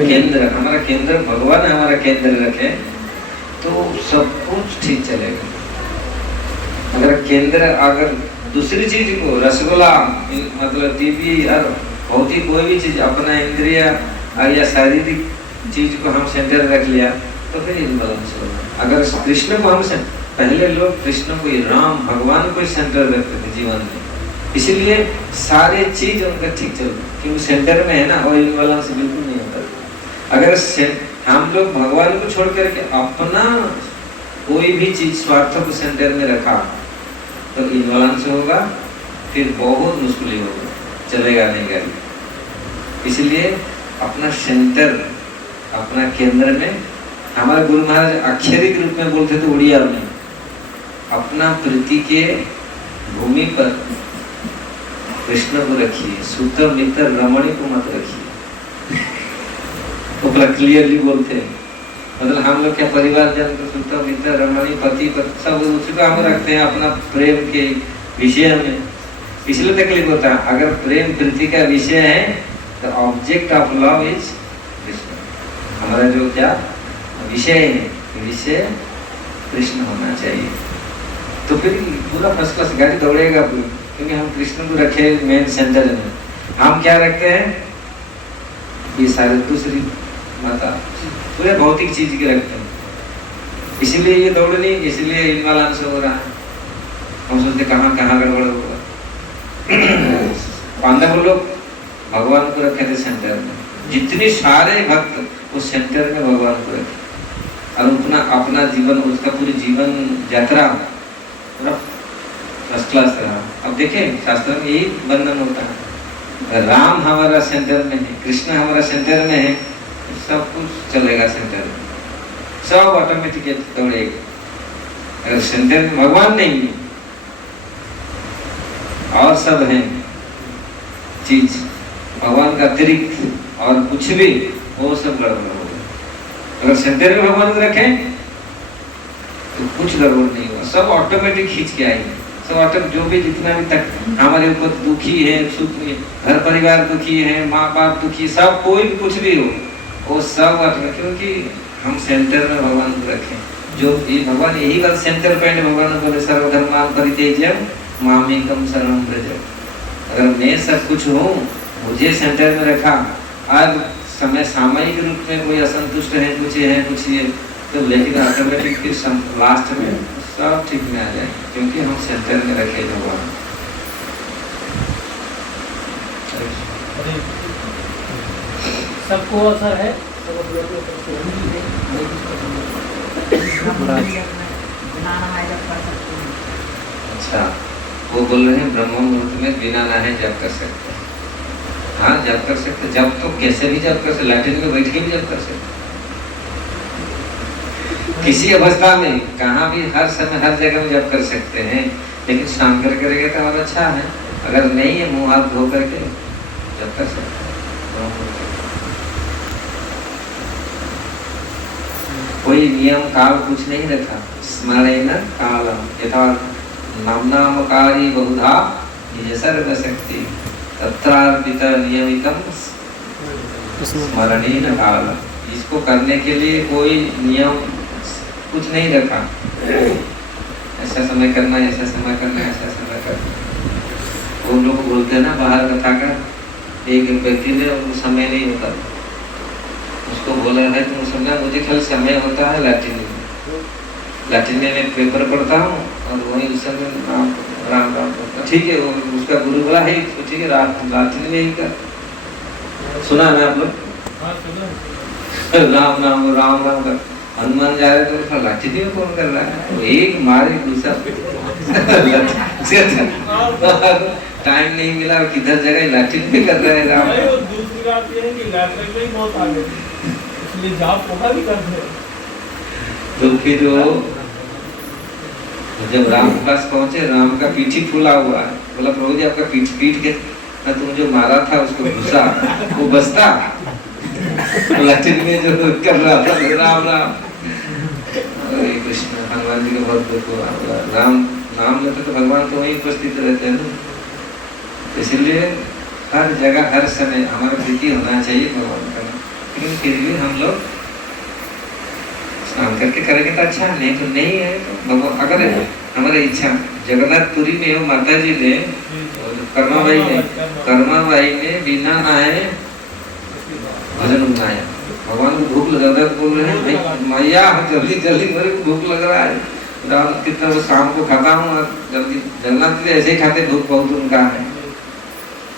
केंद्र। हमारा केंद्र भगवान हमारा केंद्र रखे तो सब कुछ ठीक चलेगा। अगर केंद्र अगर दूसरी चीज को रसगुल्ला मतलब टीवी और भौतिक कोई भी चीज अपना इंद्रिय या शारीरिक चीज को हम सेंटर रख लिया तो फिर इनबैलेंस होगा। अगर कृष्ण को हम पहले लोग कृष्ण को राम भगवान को सेंटर रखते थे जीवन में, इसीलिए सारे चीज उनका ठीक चलता, क्योंकि सेंटर में है ना, और इनबैलेंस बिल्कुल नहीं होता। अगर हम लोग भगवान को छोड़ करके अपना कोई भी चीज स्वार्थ को सेंटर में रखा तो इनबैलेंस होगा, फिर बहुत मुश्किल होगा, चलेगा नहीं गाड़ी। इसलिए अपना सेंटर अपना केंद्र में, हमारे गुरु महाराज अक्षरिक रूप में बोलते थे उड़िया में, अपना प्रीति के भूमि पर कृष्ण को रखिए, सूत्र मित्र रमणी को मत रखिए। तो क्लियरली बोलते हैं, मतलब हम लोग क्या परिवार जन को सूत्र मित्र रमणी पति सब उसको हम रखते हैं अपना प्रेम के विषय में, इसलिए तकलीफ होता है। अगर प्रेम प्रीति का विषय है तो object of love is Krishna. हमारा जो क्या विषय है, विषय कृष्ण होना चाहिए, तो फिर पूरा फर्स्ट क्लास गाड़ी दौड़ेगा पूरी, क्योंकि हम कृष्ण को रखे मेन सेंटर में। हम क्या रखते हैं? ये सारे दूसरी माता पूरे भौतिक चीज के रखते हैं, इसीलिए ये दौड़ नहीं, इसलिए इनबैलेंस हो रहा है। हम सोचते कहाँ कहाँ गड़बड़ होगा। पांडव लोग भगवान को रखे थे सेंटर में, जितने सारे भक्त उस सेंटर में भगवान को रखे, और उतना अपना जीवन, उसका पूरी जीवन यात्रा फर्स्ट क्लास रहा। अब देखें शास्त्र में यही वर्णन होता है, राम हमारा सेंटर में है, कृष्ण हमारा सेंटर में है, सब कुछ चलेगा सेंटर में, सब ऑटोमेटिक दौड़ेगा। अगर सेंटर में भगवान नहीं है और सब है चीज भगवान का अतिरिक्त और कुछ भी, वो सब गड़बड़ होगा। अगर सेंटर में भगवान को रखें तो कुछ गड़बड़ नहीं होगा, सब ऑटोमेटिक खींच के आएंगे। सब ऑटोमेटिक जो भी जितना भी तक हमारे ऊपर दुखी है, सुख में घर परिवार दुखी है, माँ बाप दुखी, सब कोई भी कुछ भी हो, वो सब ऑटोमेटिक, क्योंकि हम सेंटर में भगवान को रखें। जो ये भगवान यही बात सेंटर पॉइंट भगवान बोले, सर्वधर्मान् परित्यज्य मामेकं शरणं व्रज। अगर मैं सब कुछ हूँ, मुझे सेंटर में रखा, आज समय सामयिक रूप में कोई असंतुष्ट है, कुछ ये तो, लेकिन ऑटोमेटिक फिर लास्ट में सब ठीक में आ जाए, क्योंकि हम सेंटर में रखे भगवान। सबको असर है, अच्छा, वो बोल रहे हैं ब्रह्म मुहूर्त में बिना नहाए जप कर सकते हैं। हाँ जप कर सकते, जब तो कैसे भी जप कर सकते, लैट्रिन में बैठ के भी जप कर सकते, किसी अवस्था में कहाँ भी हर समय हर जगह में जप कर सकते हैं, लेकिन शाम कर करेंगे तो और अच्छा है। अगर नहीं है मुंह हाथ धो करके जप कर सकते हैं। कोई नियम काल कुछ नहीं रखा, स्मरेण कालम यथा नामनामकारी बहुधा सर्वशक्ति तत्रार्पित नियमितम स्मरणेन कालम। इसको करने के लिए कोई नियम कुछ नहीं रखा, ऐसा समय करना, ऐसा समय करना, ऐसा समय करना। वो लोग बोलते हैं ना बाहर कथा का, एक व्यक्ति ने समय नहीं होता, उसको बोला है तुम समय, मुझे कल समय होता है लैट्रिन में पेपर पढ़ता हूँ और वही उस समय राम राम राम पढ़ता। ठीक है, उसका गुरु बोला है ठीक है लैट्रिन में ही कर, सुना है आप लोग? राम राम राम राम कर, हनुमान जा रहे तो लाठी में कौन कर रहा है, तो एक मारे दूसरा टाइम नहीं मिला, किधर जगह लाठी में कर रहा है राम। बात ये है कि लैपटॉप में ही बहुत आगे थे, इसलिए जॉब होगा भी करते हैं। तो फिर वो जब राम के पास पहुंचे, राम का पीठी फूला हुआ है, बोला प्रभु जी आपका पीठ के ना तुम जो मारा था उसको घुसा, वो बचता लैट्रिन में जो कर रहा था राम राम। हरे कृष्ण, हनुमान जी का बहुत दुख हुआ। राम नाम लेते तो भगवान तो वहीं उपस्थित रहते हैं ना, इसलिए हर जगह हर समय हमारा प्रीति होना चाहिए भगवान का। लेकिन फिर भी हम लोग स्नान करके करेंगे तो अच्छा, नहीं तो नहीं है तो भगवान। अगर हमारी इच्छा जगन्नाथपुरी में वो माता जी ने कर्माबाई ने बिना नहाए भजन उठाया। भगवान को भूख लगा था, बोल रहे हैं भाई मैया जल्दी जल्दी मेरे को भूख लग रहा है, राम कितना वो शाम को खाता हूँ और जल्दी। जगन्नाथ जी ऐसे ही खाते, भूख बहुत उनका है।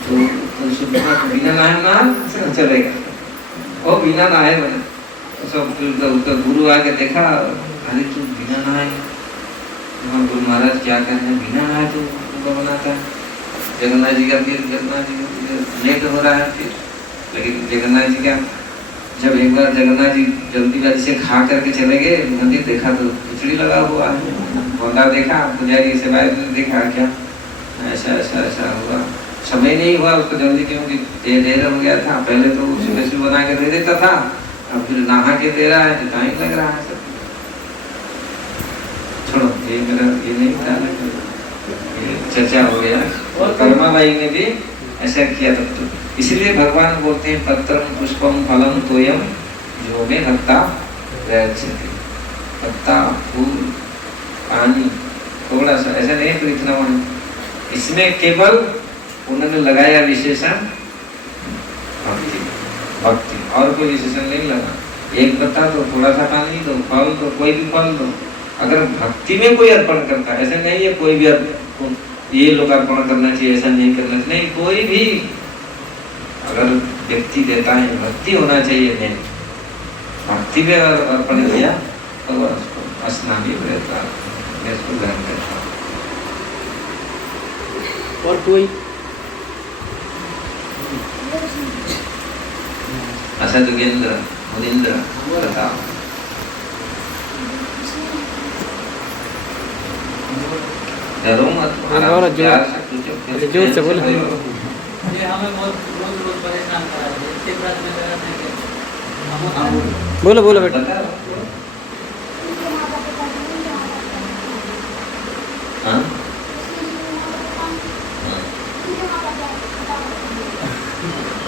तो बिना नहाए ना चलेगा, वो बिना नहाए बने सब। उसका गुरु आके देखा, अरे तू बिना नहाए, गुरु महाराज क्या कर रहे हैं, बिना नहाए तो बनाता है। जगन्नाथ जी का लेट हो रहा है फिर, लेकिन जगन्नाथ जी का जब एक बार जगन्नाथ जी जल्दीबाजी से खा करके चले गए मंदिर, देखा तो खिचड़ी लगा हुआ है। गोंदा देखा, पुजारी से बाहर देखा, क्या ऐसा ऐसा ऐसा हुआ। समय नहीं हुआ उसको जल्दी, क्योंकि देर हो गया था। पहले तो सुबह सुबह बना के दे देता था, अब फिर नहा के दे रहा है तो टाइम लग रहा है सब। छोड़ो, ये मेरा ये नहीं था, चर्चा हो गया। और कर्माबाई ने भी ऐसा किया था, तो इसलिए भगवान बोलते हैं पत्रम पुष्पम फलम तोयम जो में भक्ता प्रयच्छति। पत्ता, फूल, पानी थोड़ा सा ऐसा नहीं तो इतना होना, इसमें केवल उन्होंने लगाया विशेषण भक्ति, भक्ति और कोई विशेषण नहीं लगा। एक पत्ता तो थोड़ा सा पानी दो, फल तो कोई भी फल दो। अगर भक्ति में कोई अर्पण करता है, ऐसा नहीं है कोई भी ये लोग अर्पण करना चाहिए, ऐसा नहीं करना चाहिए, नहीं, कोई भी अगर व्यक्ति देता है भक्ति होना चाहिए। नहीं, भक्ति में अर्पण किया तो उसको स्नान रहता है, इसको ग्रहण करता। और कोई अच्छा जोगेंद्र, मुनिंद्र बताओ। डरो मत, और जोर से बोलो। ये हमें बहुत रोज परेशान करा रहे हैं। इतने व्रत में लगा था कि बोलो बोलो बेटा। हाँ?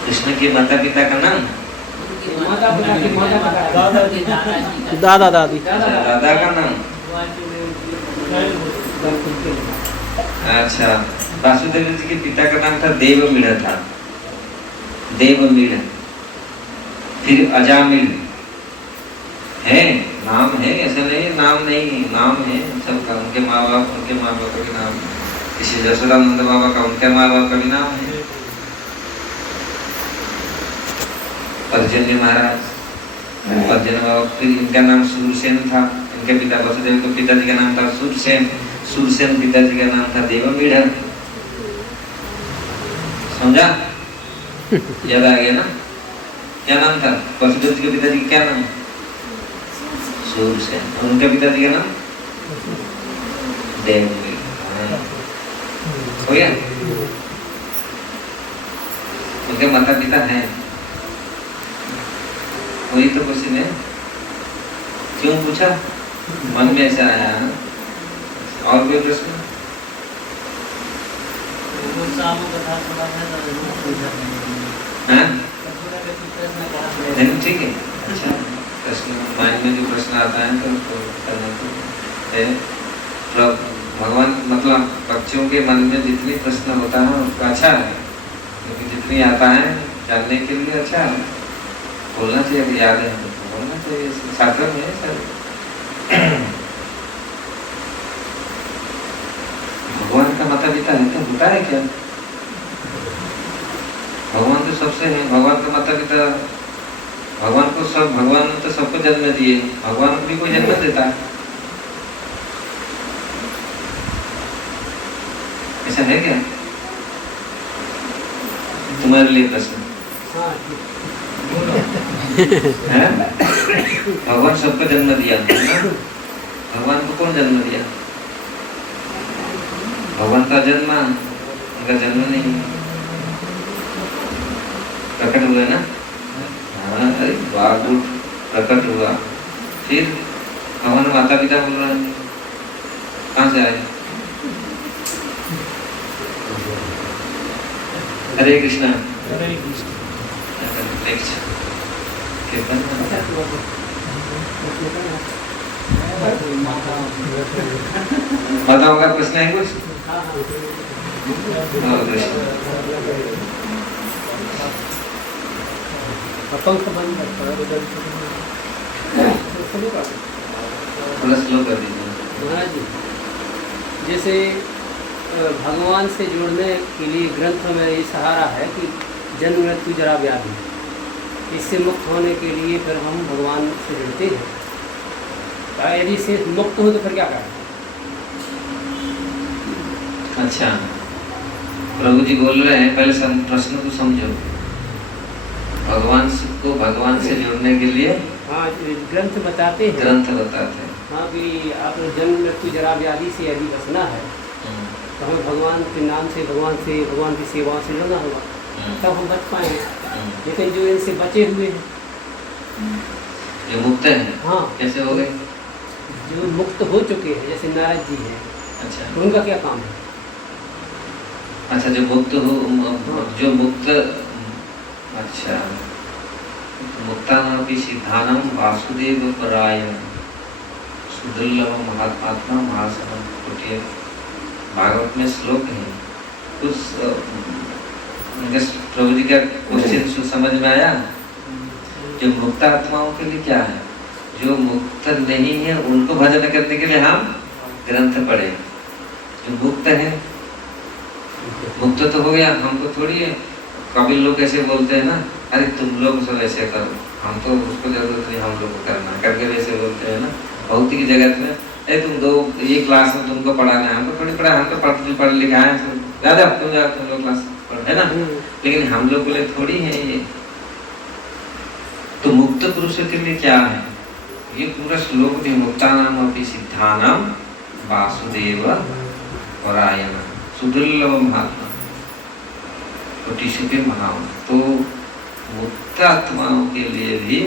कृष्ण के माता पिता का नाम? दादा दादी। दादा का नाम? अच्छा, वासुदेव जी के पिता का नाम था देवमीढ़ था, देवमीढ़। फिर अजामिल है, नाम है, ऐसा नहीं नाम नहीं, नाम है सबका। उनके माँ बाप का भी नाम, किसी यशोदानंद बाबा का उनके माँ बाप का भी नाम है। पर्जन्य महाराज, पर्जन्य बाबा, फिर इनका नाम सूरसेन था। इनके पिता वसुदेव के पिताजी का नाम था सूरसेन, सूरसेन पिताजी का नाम था देवमीढ़। समझा? याद आ गया ना? क्या नाम था वसुदेव के पिताजी का? क्या नाम? सूरसेन। और उनके पिताजी का नाम देवमीढ़। हो गया? उनके माता पिता हैं, वही तो क्वेश्चन है। क्यों पूछा? मन में ऐसा आया है। और कोई प्रश्न? ठीक है, अच्छा। प्रश्न माइंड में जो प्रश्न आता है तो उसको करना तो भगवान, मतलब बच्चों के मन में जितनी प्रश्न होता है उसका अच्छा है, क्योंकि जितनी आता है जानने के लिए अच्छा है, बोलना चाहिए। अगर याद है तो बोलना चाहिए, शास्त्र में है सर। भगवान का माता पिता है तो होता है क्या? भगवान तो सबसे है, भगवान का माता पिता, भगवान को सब, भगवान तो सबको जन्म दिए, भगवान को भी कोई जन्म देता है, ऐसा है क्या? तुम्हारे लिए प्रश्न। हाँ हैं? भगवान सबको जन्म दिया है ना? भगवान को कौन जन्म दिया? भगवान का जन्म, उनका जन्म नहीं, प्रकट हुए ना। हाँ, अरे वाह, गुड, प्रकट हुआ। फिर भगवान माता पिता बोल रहे हैं, कहाँ से आए? हरे कृष्णा। हरे कृष्ण। नेक्स्ट कीर्तन बताओ, अगर प्रश्न है कुछ? पंख बंद थोड़ा स्लो कर दीजिए। महाराज जी, जैसे भगवान से जुड़ने के लिए ग्रंथ में ये सहारा है कि जन्म मृत्यु जरा व्याधि, इससे मुक्त होने के लिए फिर हम भगवान से जुड़ते हैं। यदि से मुक्त हो तो फिर क्या करें? अच्छा, प्रभु जी बोल रहे हैं, पहले प्रश्न को समझो। भगवान को भगवान से जुड़ने के लिए हाँ, ग्रंथ बताते हैं। ग्रंथ बताते हैं। हाँ, कि आप जन्म मृत्यु जरा व्याधि से यदि बचना है तो हमें भगवान के नाम से, भगवान की सेवा से जुड़ना होगा, तब हम बच पाएंगे। लेकिन जो इनसे बचे हुए हैं, जो मुक्त हैं, हाँ, कैसे हो गए? जो मुक्त हो चुके हैं, जैसे नारद जी हैं, अच्छा, तो उनका क्या काम है? अच्छा, जो मुक्त हो, जो मुक्त, अच्छा, मुक्तानापि सिद्धानां वासुदेव परायण सुदुर्लभ महात्मा महासनम कुटिय। भागवत में श्लोक है कुछ। प्रभु जी का क्वेश्चन समझ में आया? जो मुक्त आत्माओं के लिए क्या है? जो मुक्त नहीं है उनको भजन करने के लिए हम ग्रंथ पढ़े। जो मुक्त है, मुक्त तो हो गया, हमको थोड़ी है। कभी लोग ऐसे बोलते हैं ना, अरे तुम लोग सब ऐसे करो, हम तो उसको जरूरत नहीं, हम लोग को करना करके वैसे बोलते हैं ना भौतिक जगत में। अरे तुम दो ये क्लास में तुमको पढ़ाना है, हमको थोड़ी पढ़ा, हम तो पढ़ लिखा है, ज्यादा तुम लोग क्लास पढ़, है ना। लेकिन हम लोग के लिए थोड़ी है ये। तो मुक्त पुरुष के लिए क्या है? ये पूरा श्लोक भी मुक्तानाम अपि सिद्धानाम वासुदेव परायण सुदुर्लभ महात्मा कोटिशुके महान। तो मुक्त आत्माओं के लिए भी,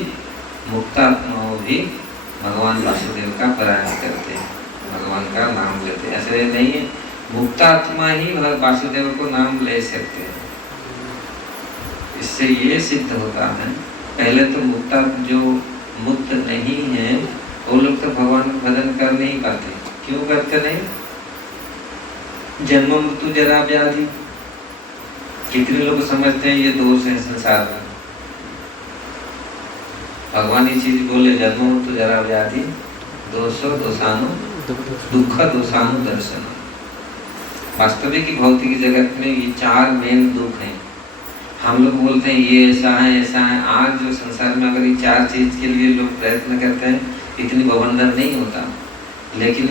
मुक्त आत्माओं भी भगवान वासुदेव का पारायण करते हैं, भगवान का नाम लेते हैं। ऐसे नहीं है मुक्त आत्मा ही वासुदेव को नाम ले सकते हैं। इससे ये सिद्ध होता है, पहले तो मुक्ता जो मुक्त नहीं है वो लोग तो भगवान का भजन कर नहीं पाते। क्यों करते नहीं? जन्म मृत्यु जरा व्याधि। कितने लोग समझते हैं ये दोष है संसार में। भगवान ये चीज बोले, जन्म मृत्यु जरा व्याधि दोषो दोषानु दुख दोषानु दर्शन। वास्तविक भौतिक जगत में ये चार मेन दुख हैं। हम लोग बोलते हैं ये ऐसा है ऐसा है। आज जो संसार में अगर ये चार चीज के लिए लोग प्रयत्न करते हैं, इतनी बवंडर नहीं होता। लेकिन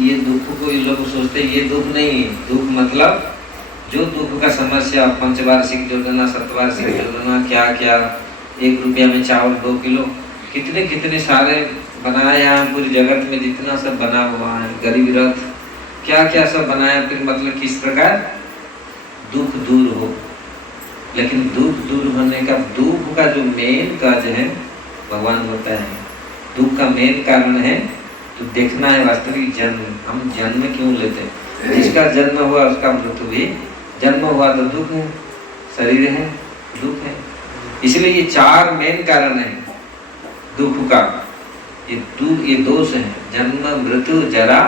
ये दुख को ये लोग सोचते हैं ये दुख नहीं है। दुख मतलब जो दुख का समस्या, पंचवार्षिक योजना, शतवार्षिक योजना, क्या क्या, 1 रुपया में चावल 2 किलो, कितने कितने सारे बनाया है पूरी जगत में, जितना सब बना हुआ है, गरीब रथ, क्या क्या सब बनाया। फिर मतलब किस प्रकार दुख दूर हो। लेकिन दुख दूर होने का, दुख का जो मेन काज है, भगवान बोलता है दुख का मेन कारण है तो देखना है वास्तविक जन्म। हम जन्म क्यों लेते हैं? जिसका जन्म हुआ उसका मृत्यु भी। जन्म हुआ तो दुख है, शरीर है, दुख है। इसलिए ये चार मेन कारण है दुख का। ये दोष है, जन्म मृत्यु जरा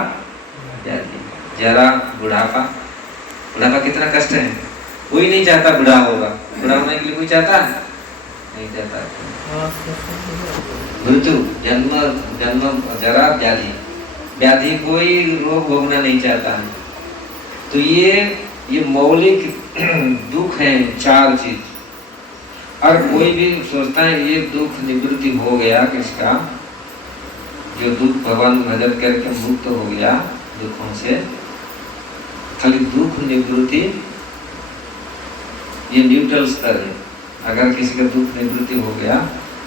व्याधि। जरा बुढ़ापा, बुढ़ापा कितना कष्ट है। कोई नहीं चाहता बुढ़ा होगा, बुढ़ा होने के लिए कोई चाहता है नहीं चाहता। मृत्यु, जन्म जरा व्याधि, व्याधि कोई रोग भोगना नहीं चाहता है। तो ये मौलिक दुख है, चार चीज। और कोई भी सोचता है ये दुख निवृत्ति हो गया, किसका जो दुख भगवान भजन करके मुक्त हो गया दुखों से, खाली दुख निवृत्ति ये न्यूट्रल स्तर है। अगर किसी का दुख निवृत्ति हो गया,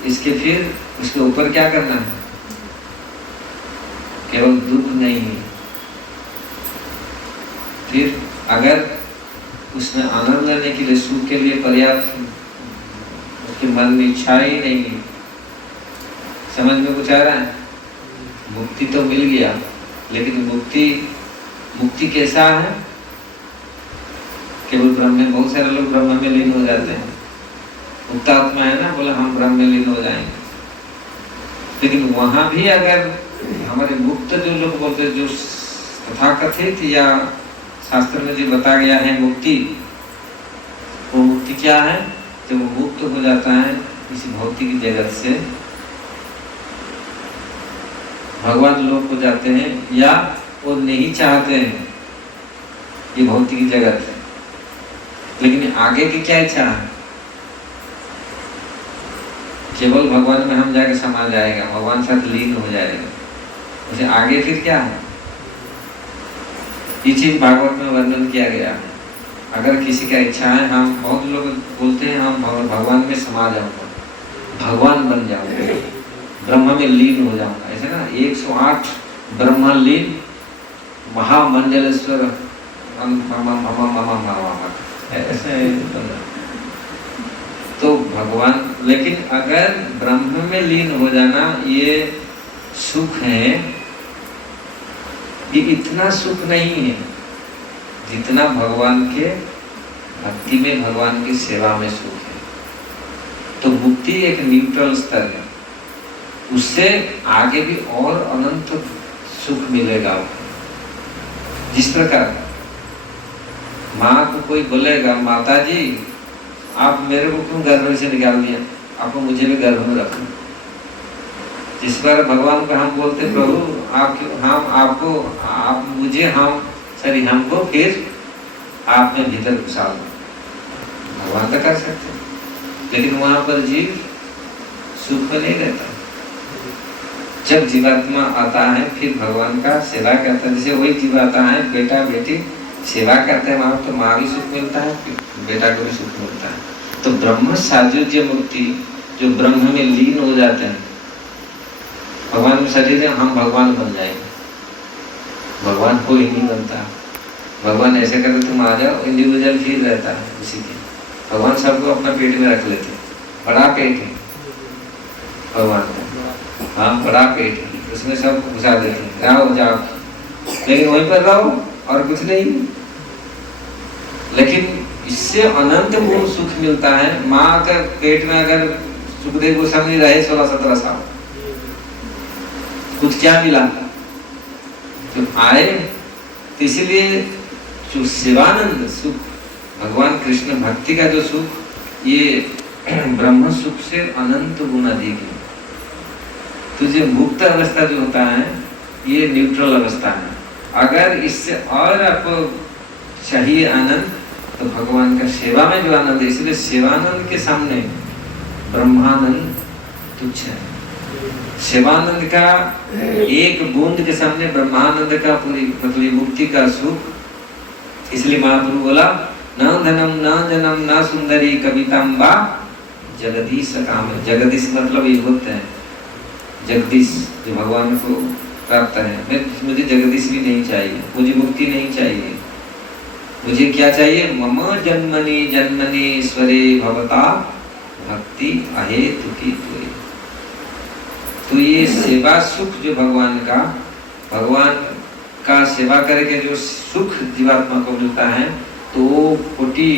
इसके फिर उसके ऊपर क्या करना है? केवल दुख नहीं, फिर अगर उसमें आनंद लेने के लिए, सुख के लिए पर्याप्त उसके मन में इच्छा ही नहीं है, समझ में कुछ आ रहा है? मुक्ति तो मिल गया, लेकिन मुक्ति कैसा है? केवल ब्रह्म में, बहुत सारे लोग ब्रह्म में लीन हो जाते हैं, मुक्तात्मा है ना, बोला हम ब्रह्म में लीन हो जाएंगे। लेकिन वहां भी अगर हमारे मुक्त जो लोग बोलते हैं, जो तथाकथित या शास्त्र में जो बता गया है मुक्ति, वो मुक्ति क्या है? जब वो मुक्त हो जाता है इसी भौतिक जगत से, भगवान लोक हो जाते हैं, या वो नहीं चाहते हैं ये भौतिक जगत, लेकिन आगे की क्या इच्छा है? केवल भगवान में हम जाके समा जाएगा, भगवान साथ लीन हो जाएगा, उसे आगे फिर क्या है? ये चीज भागवत में वर्णन किया गया है। अगर किसी का इच्छा है, हम बहुत लोग बोलते हैं हम भगवान में समा जाऊंगा, भगवान बन जाऊंगा, ब्रह्म में लीन हो जाऊंगा, ऐसे ना 108 ब्रह्म लीन महामंडलेश्वर ऐसे। तो भगवान, लेकिन अगर ब्रह्म में लीन हो जाना ये सुख है, ये इतना सुख नहीं है जितना भगवान के भक्ति में, भगवान की सेवा में सुख है। तो मुक्ति एक न्यूट्रल स्तर है, उससे आगे भी और अनंत सुख मिलेगा। जिस प्रकार माँ को कोई बोलेगा, माता जी आप मेरे को क्यों गर्भ से निकाल दिया, आपको मुझे भी गर्भ में रखो। जिस बार भगवान को हम बोलते प्रभु आप क्यों, हम आपको, आप मुझे, हमको फिर आप में भीतर घुसा दो, भगवान तो कर सकते हैं, लेकिन वहां पर जीव सुख नहीं रहता। जब जीवात्मा आता है फिर भगवान का सेवा करता है, जैसे वही जीव आता है, बेटा बेटी सेवा करते हैं, वहां तो माँ भी सुख मिलता है, फिर बेटा को भी सुख मिलता है। तो ब्रह्म सायुज्य मुक्ति, जो ब्रह्म में लीन हो जाते हैं, भगवान में शरीर है, हम भगवान बन जाएंगे, भगवान कोई नहीं बनता। भगवान ऐसे करते तुम आ जाओ, इंडिविजुअल फील रहता है उसी के। भगवान सबको अपना पेट में रख लेते, बड़ा पेट है भगवान का, हाँ बड़ा पेट है, उसमें सब घुसा देते हैं, जाओ जाओ, लेकिन वहीं पर रहो और कुछ नहीं। लेकिन इससे अनंत पूर्ण सुख मिलता है। माँ के पेट में अगर सुखदेव गोस्वामी रहे 16-17 साल, कुछ क्या मिला तो आए। तो इसीलिए जो सेवानंद सुख, भगवान कृष्ण भक्ति का जो सुख, ये ब्रह्म सुख से अनंत गुना अधिक है। तो जो मुक्त अवस्था जो होता है ये न्यूट्रल अवस्था है। अगर इससे और आपको चाहिए आनंद तो भगवान का सेवा में जो आनंद है, इसलिए सेवानंद के सामने ब्रह्मानंद तुच्छ है। सेवानंद का एक बूंद के सामने ब्रह्मानंद का पूरी मतलब मुक्ति का सुख। इसलिए महाप्रभु बोला न धनम न जनम न सुंदरी कविताम वा जगदीश काम। जगदीश मतलब ये होता है जगदीश जो भगवान को प्राप्त है। मुझे जगदीश भी नहीं चाहिए, मुझे मुक्ति नहीं चाहिए, मुझे क्या चाहिए? मम जन्मनि जन्मनि ईश्वरे भवता भक्ति अहेतु की तुई। तो ये सेवा सुख जो भगवान का सेवा करके जो सुख जीवात्मा को मिलता है, तो वो कोटि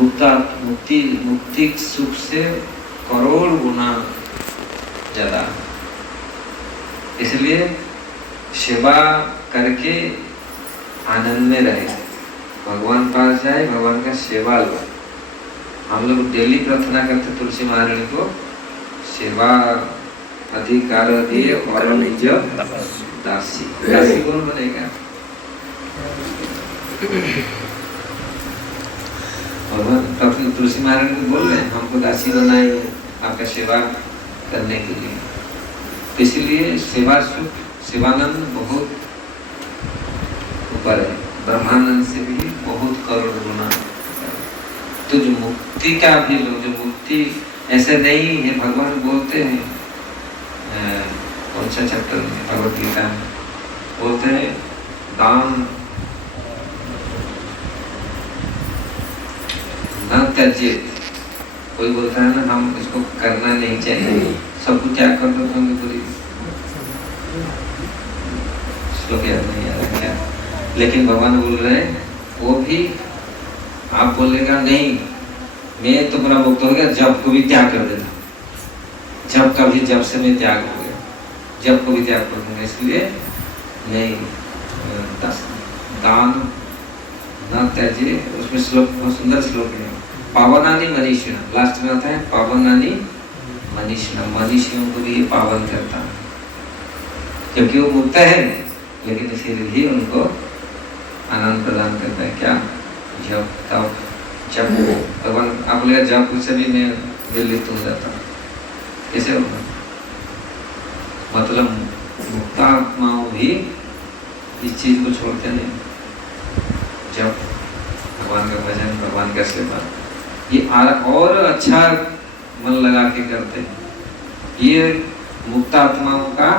मुक्ति सुख से करोड़ गुना ज्यादा। इसलिए सेवा करके आनंद में रहे, भगवान पास जाए, भगवान का सेवा लो। हम लोग डेली प्रार्थना करते तुलसी महारानी को सेवा अधिकार दिए और निज दासी। दासी कौन बनेगा? भगवान तुलसी महारानी को बोल रहे हैं हमको दासी बनाइए आपका सेवा करने के लिए। इसलिए सेवा सुख सेवानंद बहुत ऊपर है, ब्रह्मानंद से भी बहुत करोड़ गुना। तो जो मुक्ति का भी लोग, जो मुक्ति ऐसे नहीं है, भगवान बोलते हैं कौन सा चैप्टर में भगवत गीता में बोलते हैं, दान न त्याज्येत। कोई बोलता है ना हम इसको करना नहीं चाहिए, सब कुछ त्याग कर दो, होंगे पूरी श्लोक याद नहीं आ रहा क्या, लेकिन भगवान बोल रहे हैं वो भी आप बोलेगा नहीं मैं तो पूरा मुक्त हो गया, जब को भी त्याग कर देता, जब का भी जब से मैं त्याग हो गया, जब को भी त्याग कर दूंगा, इसलिए नहीं दान न त्याज्य। उसमें श्लोक बहुत सुंदर श्लोक है, पावनानि मनीषिण, लास्ट में आता है पावनानि मनीषिण, मनीषियों को भी ये पावन करता है, क्योंकि वो मुक्त है लेकिन फिर भी उनको आनंद प्रदान करता है। क्या जब तब जब भगवान आप बोलेगा जब से भी मैं विलिप्त हो जाता, कैसे होगा? मतलब मुक्तात्माओं भी इस चीज को छोड़ते नहीं, जब भगवान का भजन, भगवान का सेवा, ये और अच्छा मन लगा के करते हैं। ये मुक्त आत्माओं का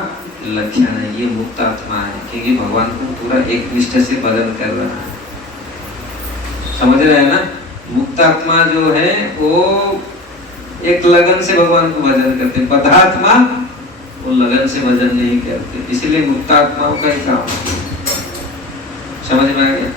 लक्षण है, ये मुक्त आत्मा है क्योंकि भगवान को पूरा एक निष्ठा से भजन कर रहा है, समझ रहे हैं ना? मुक्त आत्मा जो है वो एक लगन से भगवान को भजन करते हैं, बद्धात्मा वो लगन से भजन नहीं करते, इसलिए मुक्त आत्माओं का ही काम। समझ में आ गया?